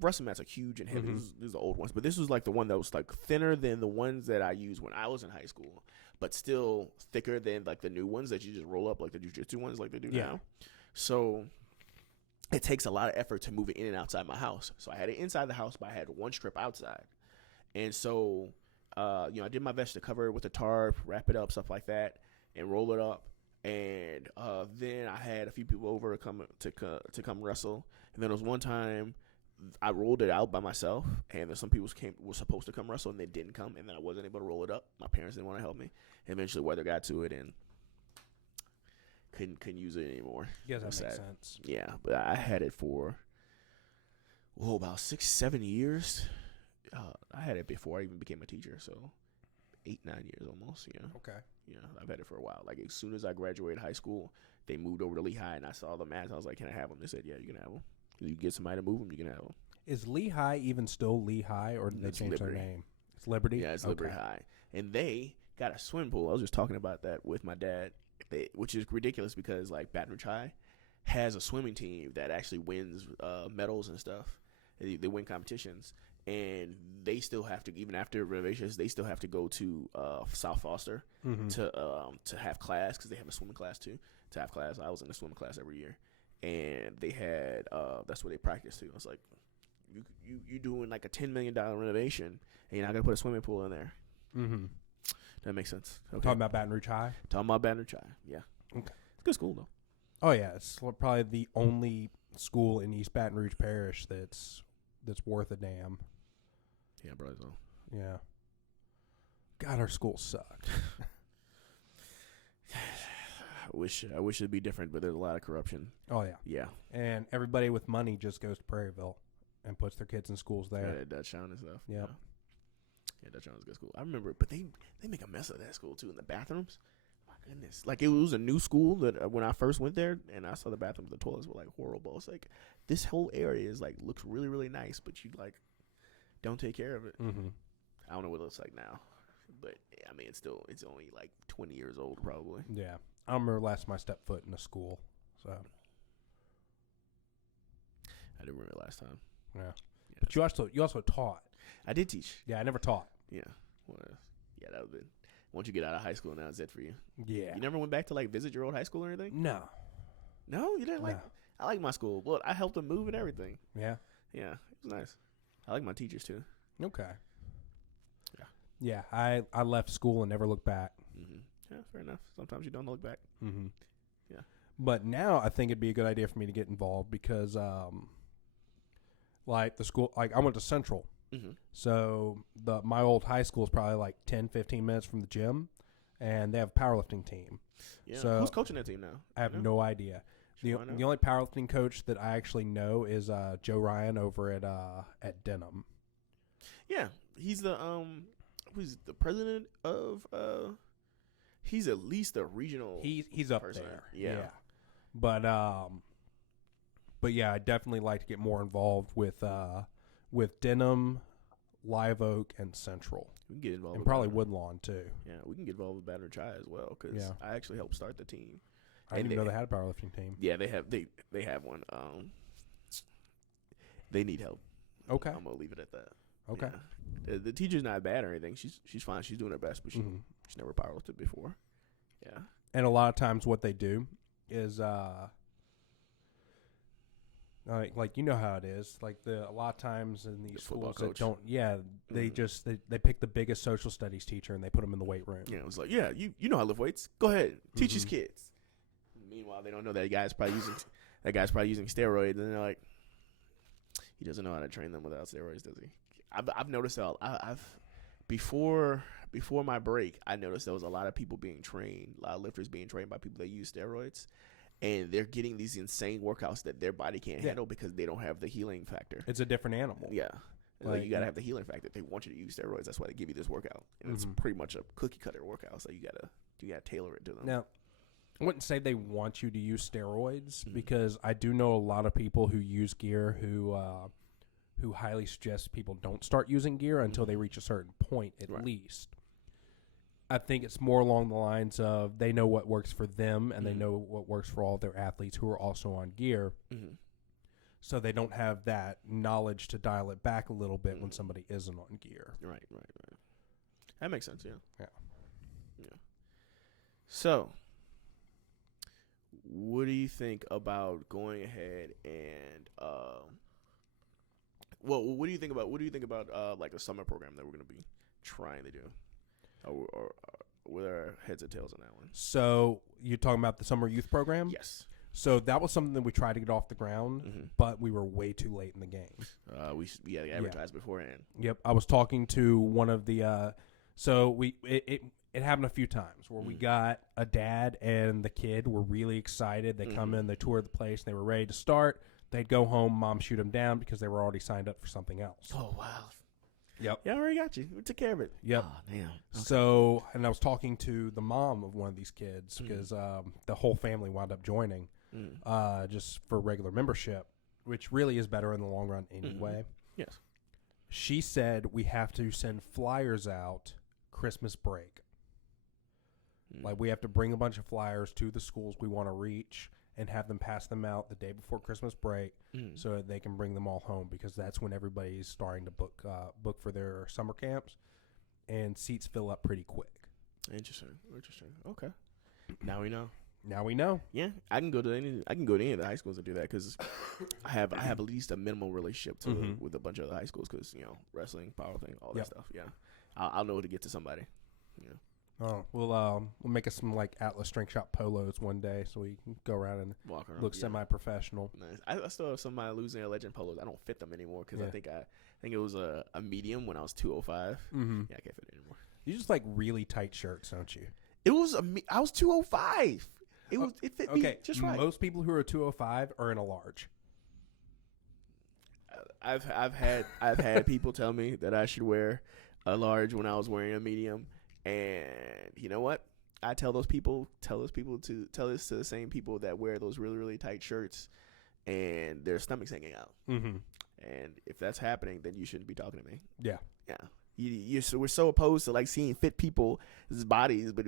wrestling mats are huge and heavy. These are the old ones, but this was like the one that was like thinner than the ones that I used when I was in high school, but still thicker than like the new ones that you just roll up, like the jiu-jitsu ones, like they do now. So it takes a lot of effort to move it in and outside my house. So I had it inside the house, but I had one strip outside, and so I did my best to cover it with a tarp, wrap it up, stuff like that, and roll it up. And then I had a few people over to come wrestle, and then there was one time I rolled it out by myself, and then some people were supposed to come wrestle, and they didn't come, and then I wasn't able to roll it up. My parents didn't want to help me. And eventually, weather got to it, and couldn't use it anymore. Yeah, that makes sense. Yeah, but I had it for about 6-7 years. I had it before I even became a teacher, so 8-9 years almost. Yeah. Okay. Yeah, I've had it for a while. Like as soon as I graduated high school, they moved over to Lehigh, and I saw the mats. I was like, "Can I have them?" They said, "Yeah, you can have them. You get somebody to move them, you can have them." Is Lehigh even still Lehigh, or did they change their name? It's Liberty? Yeah, it's Liberty High. And they got a swimming pool. I was just talking about that with my dad, which is ridiculous because, like, Baton Rouge High has a swimming team that actually wins medals and stuff. They win competitions. And they still have to, even after renovations, they still have to go to South Foster to have class because they have a swimming class, too, to have class. I was in a swimming class every year. And they had that's where they practiced too. I was like, you doing like a $10 million renovation, and you're not gonna put a swimming pool in there. That makes sense. Okay. Talking about Baton Rouge High. Talking about Baton Rouge High. Yeah. Okay. It's a good school though. Oh yeah, it's probably the only school in East Baton Rouge Parish that's worth a damn. Yeah, probably so. Yeah. God, our schools suck. I wish it'd be different, but there's a lot of corruption. Oh yeah. Yeah. And everybody with money just goes to Prairieville and puts their kids in schools there. Yeah, Dutchtown and stuff. Yep. Yeah, Dutchtown is a good school. I remember, but they make a mess of that school too in the bathrooms. My goodness, like it was a new school that when I first went there and I saw the bathrooms, the toilets were like horrible. It's like this whole area is like looks really really nice, but you like don't take care of it. I don't know what it looks like now, but I mean it's only like 20 years old probably. Yeah. I remember last time I stepped foot in a school, so. I didn't remember last time. Yeah. But you also taught. I did teach. Yeah, I never taught. Yeah. Well, yeah, that would be. Once you get out of high school, now it's it for you. Yeah. You never went back to like visit your old high school or anything? No. No, you didn't like. No. I like my school. Well, I helped them move and everything. Yeah. Yeah, it was nice. I like my teachers too. Okay. Yeah. Yeah, I left school and never looked back. Yeah, fair enough. Sometimes you don't look back. Yeah. But now I think it'd be a good idea for me to get involved because, like the school, like I went to Central. So my old high school is probably like 10, 15 minutes from the gym, and they have a powerlifting team. Yeah. So who's coaching that team now? I have no idea. The only powerlifting coach that I actually know is Joe Ryan over at Denham. Yeah, he's the who's the president of he's at least a regional. He's up person. there. Yeah. But yeah, I definitely like to get more involved with Denham, Live Oak, and Central. We can get involved and with probably Baton. Woodlawn too. Yeah, we can get involved with Baton Rouge High as well because I actually helped start the team. I didn't even know they had a powerlifting team. Yeah, they have one. They need help. Okay. I'm gonna leave it at that. Okay. Yeah. The teacher's not bad or anything. She's fine. She's doing her best, but she's never powerlifted before. Yeah. And a lot of times, what they do is like you know how it is. Like a lot of times in these schools that don't, they just they pick the biggest social studies teacher and they put them in the weight room. Yeah, it was like, yeah, you know how to lift weights. Go ahead, teach these kids. Meanwhile, they don't know that guy's probably using steroids, and they're like, he doesn't know how to train them without steroids, does he? I've noticed that. Before my break, I noticed there was a lot of people being trained, a lot of lifters being trained by people that use steroids. And they're getting these insane workouts that their body can't handle because they don't have the healing factor. It's a different animal. Yeah. Like you got to have the healing factor. They want you to use steroids. That's why they give you this workout. And it's pretty much a cookie cutter workout. So you got to tailor it to them. Now, I wouldn't say they want you to use steroids because I do know a lot of people who use gear who highly suggest people don't start using gear until they reach a certain point at least. I think it's more along the lines of they know what works for them and they know what works for all their athletes who are also on gear. So they don't have that knowledge to dial it back a little bit when somebody isn't on gear. Right. That makes sense, yeah. Yeah. So, what do you think about going ahead and what do you think about like a summer program that we're going to be trying to do? Or with our heads and tails on that one. So you're talking about the summer youth program? Yes. So that was something that we tried to get off the ground, but we were way too late in the game. We had to advertise beforehand. Yep. I was talking to one of the it happened a few times where we got a dad and the kid were really excited. They come in, they tour the place, and they were ready to start. They'd go home, mom shoot them down because they were already signed up for something else. Oh, wow. Yep. Yeah, I already got you. We took care of it. Yep. Oh, damn. Okay. So, and I was talking to the mom of one of these kids because the whole family wound up joining just for regular membership, which really is better in the long run anyway. Yes. She said we have to send flyers out Christmas break. Like we have to bring a bunch of flyers to the schools we want to reach and have them pass them out the day before Christmas break so that they can bring them all home because that's when everybody's starting to book for their summer camps and seats fill up pretty quick. Interesting. Okay. Now we know. Yeah, I can go to any of the high schools and do that because I have at least a minimal relationship with a bunch of the high schools because wrestling, powerlifting, all that stuff. Yeah, I'll know to get to somebody. Yeah. Oh, we'll make us some like Atlas Strength Shop polos one day so we can go around and walk around, look semi-professional. Nice. I still have some of my Losing a Legend polos. I don't fit them anymore because I think it was a medium when I was 205. Yeah, I can't fit it anymore. You just like really tight shirts, don't you? I was 205. It fit me just right. Most people who are 205 are in a large. I've had people tell me that I should wear a large when I was wearing a medium. And you know what? I tell this to the same people that wear those really, really tight shirts and their stomachs hanging out. And if that's happening, then you shouldn't be talking to me. Yeah. We're so opposed to like seeing fit people's bodies, but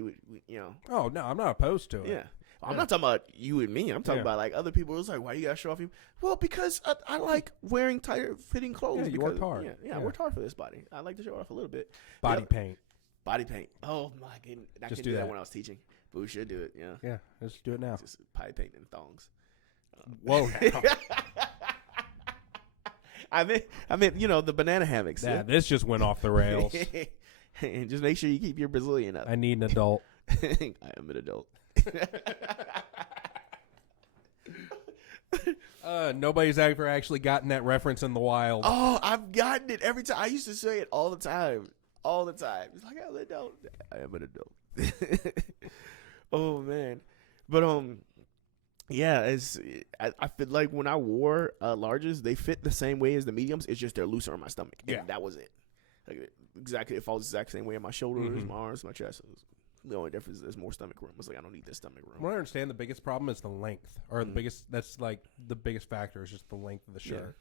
Oh no, I'm not opposed to it. Yeah. I'm not talking about you and me. I'm talking about like other people. It's like, why you gotta show off you? Well, because I like wearing tighter fitting clothes. Yeah, you worked hard. Yeah, I worked hard for this body. I like to show off a little bit. Body paint. Body paint. Oh my goodness! I couldn't do that when I was teaching, but we should do it. Yeah. Yeah. Let's do it now. Just body paint and thongs. Whoa. I meant the banana hammocks. Yeah, this just went off the rails. And just make sure you keep your Brazilian up. I need an adult. I am an adult. Nobody's ever actually gotten that reference in the wild. Oh, I've gotten it every time. I used to say it all the time. It's like, I'm an adult. I am an adult. Oh man, but yeah, I feel like when I wore larges, they fit the same way as the mediums. It's just they're looser on my stomach. And that was it. Like exactly, it falls the exact same way on my shoulders, my arms, my chest. The only difference is there's more stomach room. It's like I don't need this stomach room. What I understand, the biggest problem is the length, or the biggest. That's like the biggest factor is just the length of the shirt.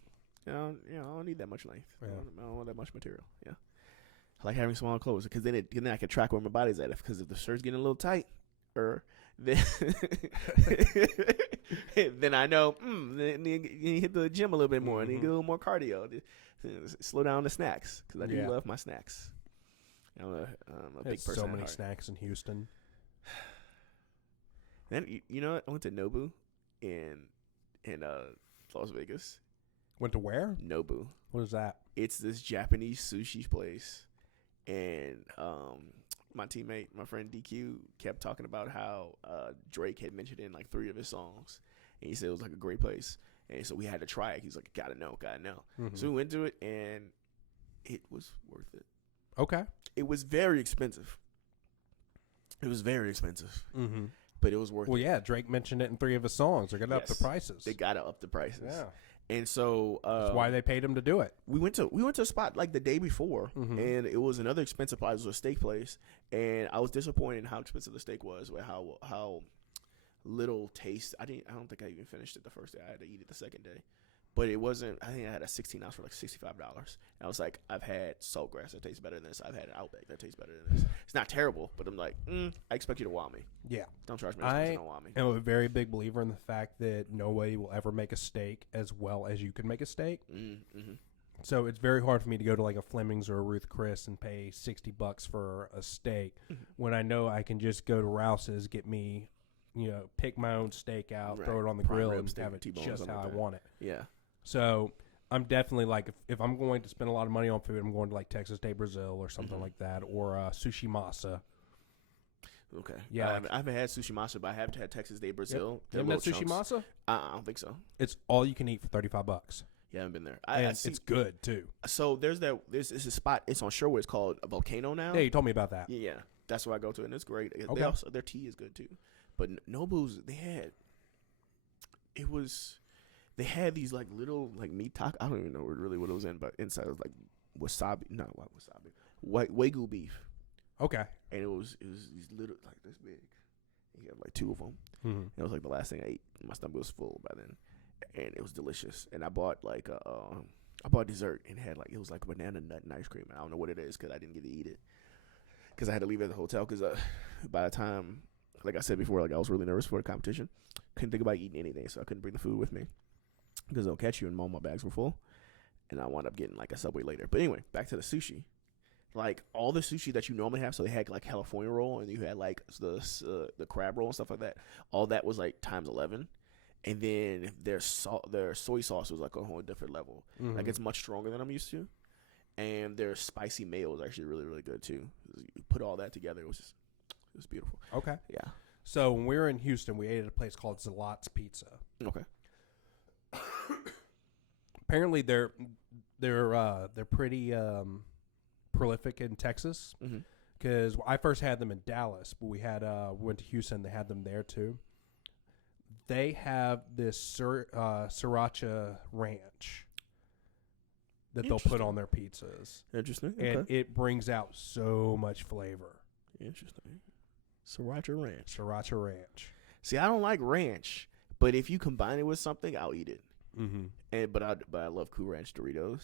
Yeah, I don't need that much length. Yeah. I don't want that much material. Yeah, I like having small clothes because then I can track where my body's at. Because if the shirt's getting a little tight, then I know, then you hit the gym a little bit more, and you get a little more cardio. Slow down the snacks, because I do love my snacks. I'm a big person. So at many heart. snacks in Houston. Then you know what? I went to Nobu in Las Vegas. Went to where? Nobu. What is that? It's this Japanese sushi place, and my teammate, my friend DQ, kept talking about how Drake had mentioned it in like 3 of his songs, and he said it was like a great place, and so we had to try it. He's like, gotta know. Mm-hmm. So we went to it, and it was worth it. Okay. It was very expensive. Mm-hmm. But it was worth it. Well, yeah, Drake mentioned it in 3 of his songs. They're gonna up the prices. They gotta up the prices. Yeah. And so that's why they paid him to do it. We went to a spot like the day before, and it was another expensive place. It was a steak place, and I was disappointed in how expensive the steak was, with how little taste. I don't think I even finished it the first day. I had to eat it the second day, but it wasn't. I think I had a 16-ounce for like $65. And I was like, I've had saltgrass that tastes better than this. I've had an Outback that tastes better than this. It's not terrible, but I'm like, I expect you to wow me. Yeah. Don't charge me. Don't wow me. I'm a very big believer in the fact that nobody will ever make a steak as well as you can make a steak. Mm-hmm. So it's very hard for me to go to like a Fleming's or a Ruth Chris and pay $60 for a steak when I know I can just go to Rouse's, get me, pick my own steak out, throw it on the grill, and have it just how I want it. Yeah. So I'm definitely like, if I'm going to spend a lot of money on food, I'm going to like Texas de Brazil or something like that, or Sushi Masa. Okay. Yeah. I haven't had Sushi Masa, but I have had Texas de Brazil. Yep. You haven't had Sushi Masa? I don't think so. It's all you can eat for $35. Yeah, I haven't been there. It's good too. So there's a spot. It's on Sherwood. It's called a Volcano now. Yeah, you told me about that. Yeah, that's where I go to, and it's great. Okay. Their tea is good too. But Nobu's, they had these like little like meat taco. I don't even know really what it was in, but inside it was like wasabi. No, what wasabi? Wagyu beef. Okay. And it was these little like this big. You have like 2 of them. Mm-hmm. It was like the last thing I ate. My stomach was full by then, and it was delicious. And I bought like I bought dessert, and it was like banana nut and ice cream. I don't know what it is because I didn't get to eat it because I had to leave it at the hotel because by the time, like I said before, like I was really nervous for the competition. Couldn't think about eating anything, so I couldn't bring the food with me because they'll catch you, and all my bags were full. And I wound up getting like a Subway later. But anyway, back to the sushi. Like all the sushi that you normally have, so they had like California roll, and you had like the crab roll and stuff like that. All that was like times 11, and then their soy sauce was like a whole different level. Mm-hmm. Like it's much stronger than I'm used to, and their spicy mayo was actually really really good too. You put all that together, it was beautiful. Okay. Yeah. So when we were in Houston, we ate at a place called Zalot's Pizza. Okay. Apparently, they're pretty prolific in Texas because I first had them in Dallas, but we went to Houston. They had them there too. They have this sriracha ranch that they'll put on their pizzas. Interesting. And it brings out so much flavor. Interesting. Sriracha ranch. See, I don't like ranch, but if you combine it with something, I'll eat it. Mm-hmm. But I love Cool Ranch Doritos,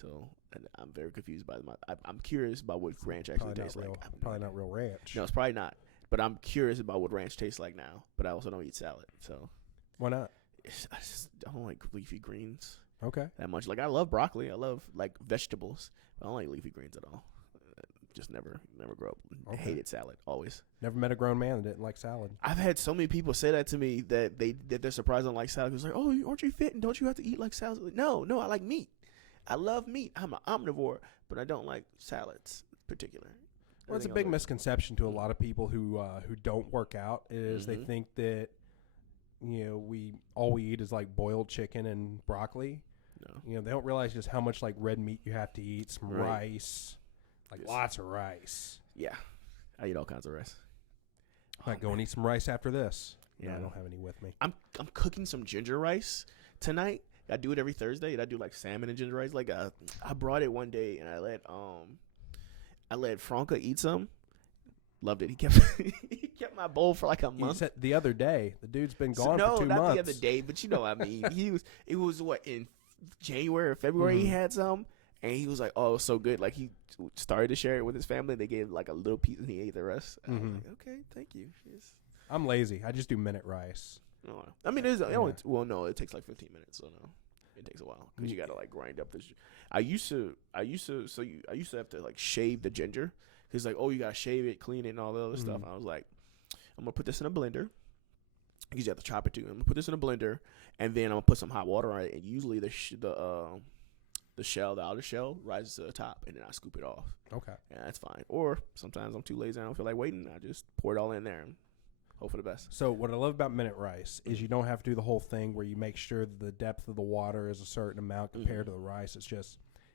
so I'm very confused by them. I'm curious about what ranch actually tastes like. Probably not real ranch. No, it's probably not. But I'm curious about what ranch tastes like now. But I also don't eat salad, so why not? I don't like leafy greens. Okay. That much. Like I love broccoli. I love like vegetables. But I don't like leafy greens at all. Just never grew up. Okay. Hated salad always. Never met a grown man that didn't like salad. I've had so many people say that to me that they're surprised I don't like salad. It's like, oh, aren't you fit and don't you have to eat like salad? Like, no, I like meat. I love meat. I'm an omnivore, but I don't like salads in particular. Well, it's a big misconception to a lot of people who don't work out is they think that all we eat is like boiled chicken and broccoli. No. They don't realize just how much like red meat you have to eat, some rice. Like lots of rice. Yeah. I eat all kinds of rice. Might go and eat some rice after this. Yeah. No, I don't have any with me. I'm cooking some ginger rice tonight. I do it every Thursday, and I do like salmon and ginger rice. Like I brought it one day, and I let Franca eat some. Loved it. He kept my bowl for like a month. You said the other day. The dude's been gone for 2 months. No, not the other day, but you know what I mean. It was what, in January or February he had some. And he was like, oh, it was so good. Like, he started to share it with his family. They gave, like, a little piece, and he ate the rest. I was like, okay, thank you. I'm lazy. I just do minute rice. No, I mean, it takes like 15 minutes, so no. It takes a while because you got to like grind up this. I used to have to like shave the ginger. He's like, oh, you got to shave it, clean it, and all the other stuff. And I was like, I'm going to put this in a blender. Because you have to chop it too. I'm going to put this in a blender, and then I'm going to put some hot water on it. And usually the outer shell rises to the top, and then I scoop it off. Okay. Yeah, that's fine. Or sometimes I'm too lazy. I don't feel like waiting. I just pour it all in there and hope for the best. So what I love about minute rice is you don't have to do the whole thing where you make sure that the depth of the water is a certain amount compared to the rice.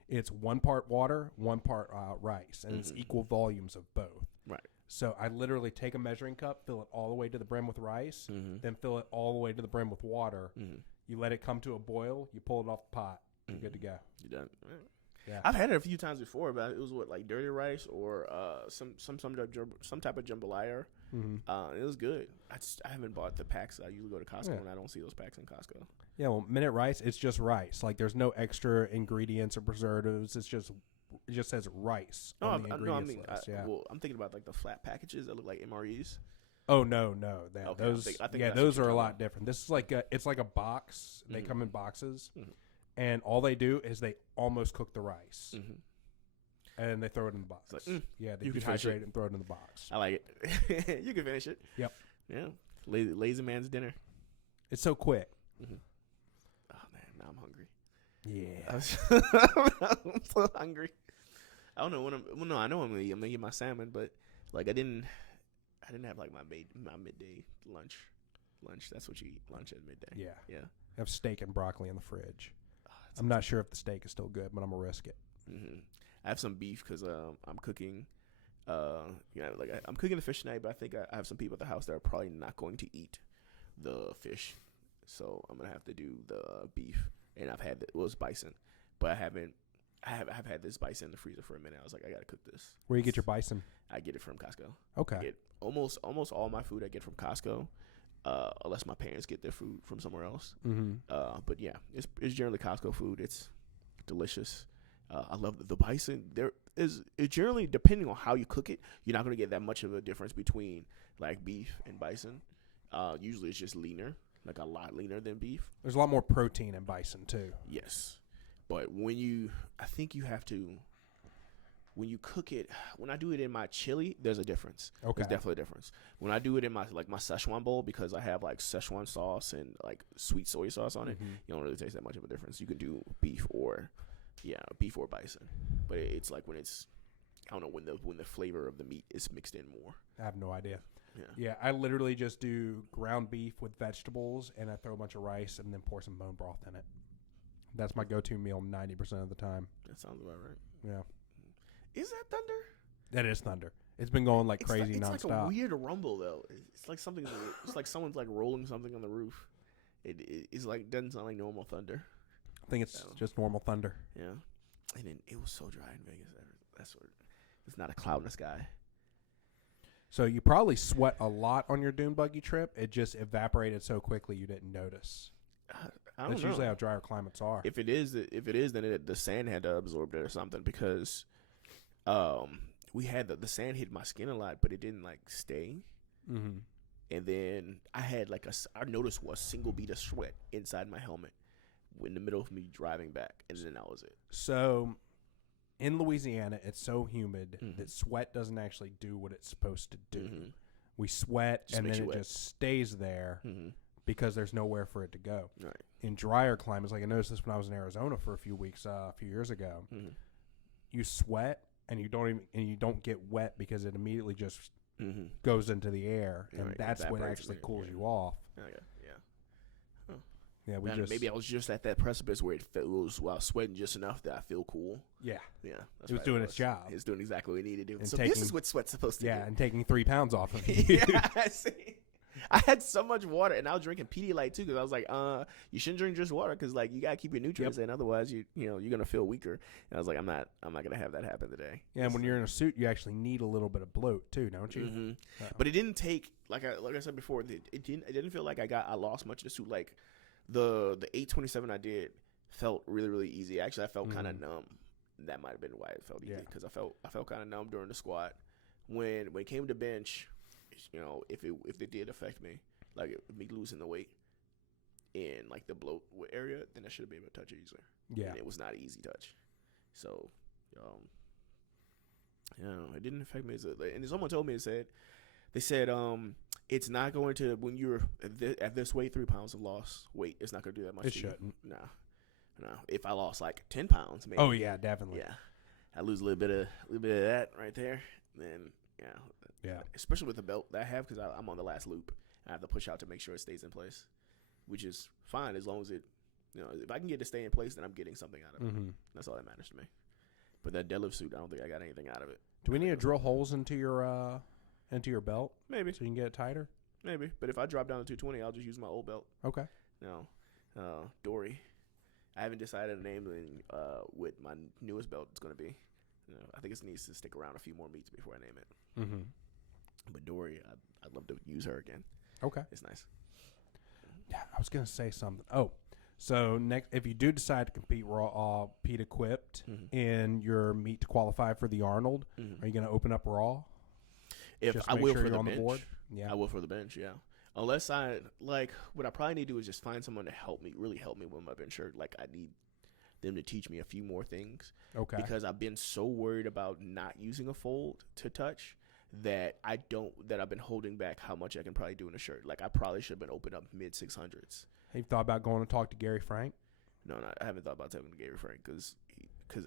It's 1 part water, 1 part rice, and it's equal volumes of both. Right. So I literally take a measuring cup, fill it all the way to the brim with rice, then fill it all the way to the brim with water. You let it come to a boil, you pull it off the pot, you're good to go. You're done. Yeah. I've had it a few times before, but it was like dirty rice or some type of jambalaya. It was good. I haven't bought the packs. I usually go to Costco and I don't see those packs in Costco. Yeah, well, minute rice, it's just rice. Like there's no extra ingredients or preservatives. It just says rice on the ingredients list. I'm thinking about like the flat packages that look like MREs. Oh no, Okay, those are a lot different. This is like it's like a box. They come in boxes, and all they do is they almost cook the rice, and they throw it in the box. Like, they dehydrate it and throw it in the box. I like it. You can finish it. Yep. Yeah. Lazy man's dinner. It's so quick. Oh man, now I'm hungry. Yeah, I'm so hungry. I don't know I know I'm gonna get my salmon, but like I didn't have like my midday lunch. That's what you eat, lunch at midday. Yeah. I have steak and broccoli in the fridge. I'm not sure if the steak is still good, but I'm gonna risk it. I have some beef because I'm cooking. I'm cooking the fish tonight, but I think I have some people at the house that are probably not going to eat the fish, so I'm gonna have to do the beef. And it was bison, but I have had this bison in the freezer for a minute. I was like, I gotta cook this. Where you get your bison? I get it from Costco. Okay. I get almost all my food I get from Costco, unless my parents get their food from somewhere else. But yeah, it's generally Costco food. It's delicious. I love the bison. It's generally, depending on how you cook it, you're not gonna get that much of a difference between like beef and bison. Usually it's just leaner. Like a lot leaner than beef. There's a lot more protein in bison too. Yes, but when you cook it, when I do it in my chili, there's a difference. Okay, there's definitely a difference. When I do it in my Szechuan bowl, because I have like Szechuan sauce and like sweet soy sauce on it, you don't really taste that much of a difference. You can do beef or bison, but it's like when it's, I don't know, when the flavor of the meat is mixed in more. I have no idea. Yeah, I literally just do ground beef with vegetables, and I throw a bunch of rice and then pour some bone broth in it. That's my go-to meal 90% of the time. That sounds about right. Yeah. Is that thunder? That is thunder. It's been going like crazy nonstop. It's like a weird rumble though. It's like something. It's like someone's like rolling something on the roof. It's like doesn't sound like normal thunder. I think it's just normal thunder. Yeah. And then it was so dry in Vegas. It's not a cloud in the sky. So you probably sweat a lot on your dune buggy trip. It just evaporated so quickly you didn't notice. I don't That's know. usually how drier climates are. If it is, then the sand had to absorb it or something, because we had the sand hit my skin a lot, but it didn't like stay. And then I noticed a single bead of sweat inside my helmet in the middle of me driving back, and then that was it. So in Louisiana, it's so humid that sweat doesn't actually do what it's supposed to do. We sweat, and then it just stays there because there's nowhere for it to go. Right. In drier climates, like I noticed this when I was in Arizona for a few weeks, a few years ago, you sweat and you don't get wet because it immediately just goes into the air, and that's what actually cools you off. Yeah, maybe I was just at that precipice where while sweating just enough that I feel cool. Yeah. That's it was doing its job. It's doing exactly what it needed to do. And so this is what sweat's supposed to do. Yeah, and taking 3 pounds off of you. Yeah, see. I had so much water, and I was drinking Pedialyte too, because I was like, you shouldn't drink just water, because like you gotta keep your nutrients in, otherwise you're gonna feel weaker. And I was like, I'm not gonna have that happen today. Yeah, and when you're in a suit, you actually need a little bit of bloat too, don't you? But it didn't take like I said before. It didn't feel like I lost much of the suit. Like the 827 I did felt really, really easy. Actually, I felt kind of numb. That might have been why it felt easy, because I felt kind of numb during the squat. When it came to bench, if it did affect me, like me losing the weight in like the bloat area, then I should have been able to touch it easier. Yeah. And it was not an easy touch. So, it didn't affect me. And someone told me, they said, it's not going to, when you're at this weight, 3 pounds of lost weight, it's not going to do that much. It shouldn't. No. If I lost like 10 pounds, maybe. Oh yeah, definitely. Yeah. I lose a little bit of that right there. Then, yeah. Especially with the belt that I have, because I'm on the last loop. I have to push out to make sure it stays in place, which is fine as long as it, if I can get it to stay in place, then I'm getting something out of it. Mm-hmm. That's all that matters to me. But that deadlift suit, I don't think I got anything out of it. Do we need to drill holes into your belt? Maybe. So you can get it tighter? Maybe. But if I drop down to 220, I'll just use my old belt. Okay. Dory. I haven't decided a name what my newest belt is going to be. I think it needs to stick around a few more meets before I name it. Mm-hmm. But Dory, I'd love to use her again. Okay. It's nice. Yeah, I was going to say something. Oh, so next, if you do decide to compete raw, Pete equipped in your meet to qualify for the Arnold, are you going to open up raw? If Just I make will sure for you're the on bench. the board? Yeah. I will for the bench, yeah. Unless what I probably need to do is just find someone to really help me with my bench shirt. Like, I need them to teach me a few more things. Okay. Because I've been so worried about not using a fold to touch that I've been holding back how much I can probably do in a shirt. Like, I probably should have been open up mid 600s. Have you thought about going to talk to Gary Frank? No, I haven't thought about talking to Gary Frank because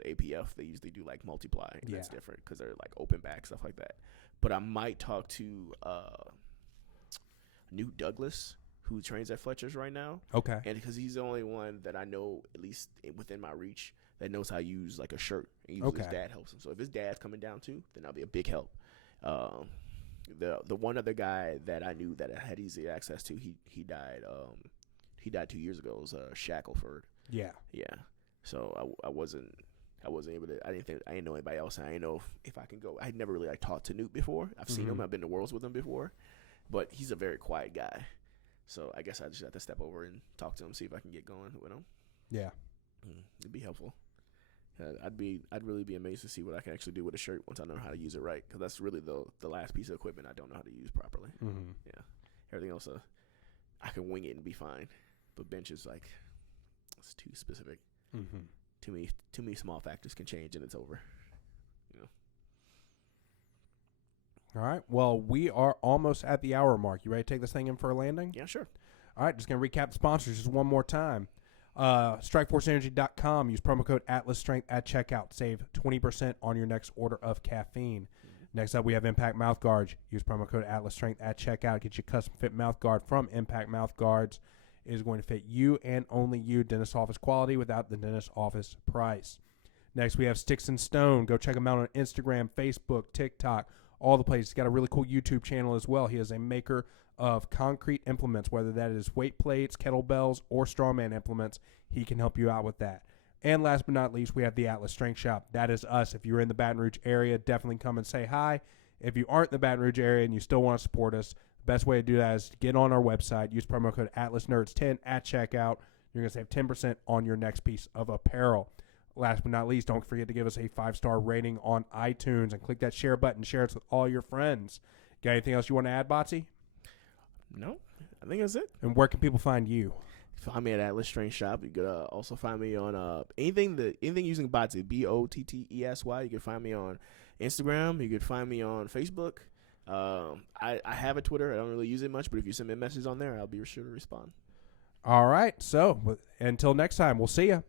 APF, they usually do like multiply, and that's different because they're like open back, stuff like that. But I might talk to Newt Douglas, who trains at Fletcher's right now. Okay. And because he's the only one that I know, at least within my reach, that knows how to use like a shirt. And usually his dad helps him. So if his dad's coming down too, then that'll be a big help. The one other guy that I knew that I had easy access to, he died. He died 2 years ago. It was Shackelford. Yeah. Yeah. So I wasn't able to. I didn't know anybody else. I didn't know if I can go. I had never really talked to Newt before. I've seen him. I've been to Worlds with him before, but he's a very quiet guy. So I guess I just have to step over and talk to him, see if I can get going with him. Yeah. It'd be helpful. I'd really be amazed to see what I can actually do with a shirt once I know how to use it right, because that's really the last piece of equipment I don't know how to use properly. Mm-hmm. Yeah. Everything else, I can wing it and be fine, but bench is like, it's too specific. Mm-hmm. Too many small factors can change and it's over. All right. Well, we are almost at the hour mark. You ready to take this thing in for a landing? Yeah, sure. All right. Just going to recap the sponsors just one more time. StrikeForceEnergy.com. Use promo code AtlasStrength at checkout. Save 20% on your next order of caffeine. Next up, we have Impact Mouth Guards. Use promo code AtlasStrength at checkout. Get your custom fit mouth guard from Impact Mouth Guards. It is going to fit you and only you. Dentist office quality without the dentist office price. Next, we have Sticks and Stone. Go check him out on Instagram, Facebook, TikTok, all the places. He's got a really cool YouTube channel as well. He is a maker of concrete implements, whether that is weight plates, kettlebells, or strongman implements. He can help you out with that. And last but not least, we have the Atlas Strength Shop. That is us. If you're in the Baton Rouge area, definitely come and say hi. If you aren't in the Baton Rouge area and you still want to support us, the best way to do that is to get on our website, use promo code AtlasNerds10 at checkout. You're going to save 10% on your next piece of apparel. Last but not least, don't forget to give us a 5-star rating on iTunes and click that share button. Share it with all your friends. Got anything else you want to add, Bottesy? No, I think that's it. And where can people find you? Find me at Atlas Strength Shop. You could also find me on anything using Bottesy, Bottesy. You can find me on Instagram. You could find me on Facebook. I have a Twitter. I don't really use it much, but if you send me a message on there, I'll be sure to respond. All right. So until next time, we'll see you.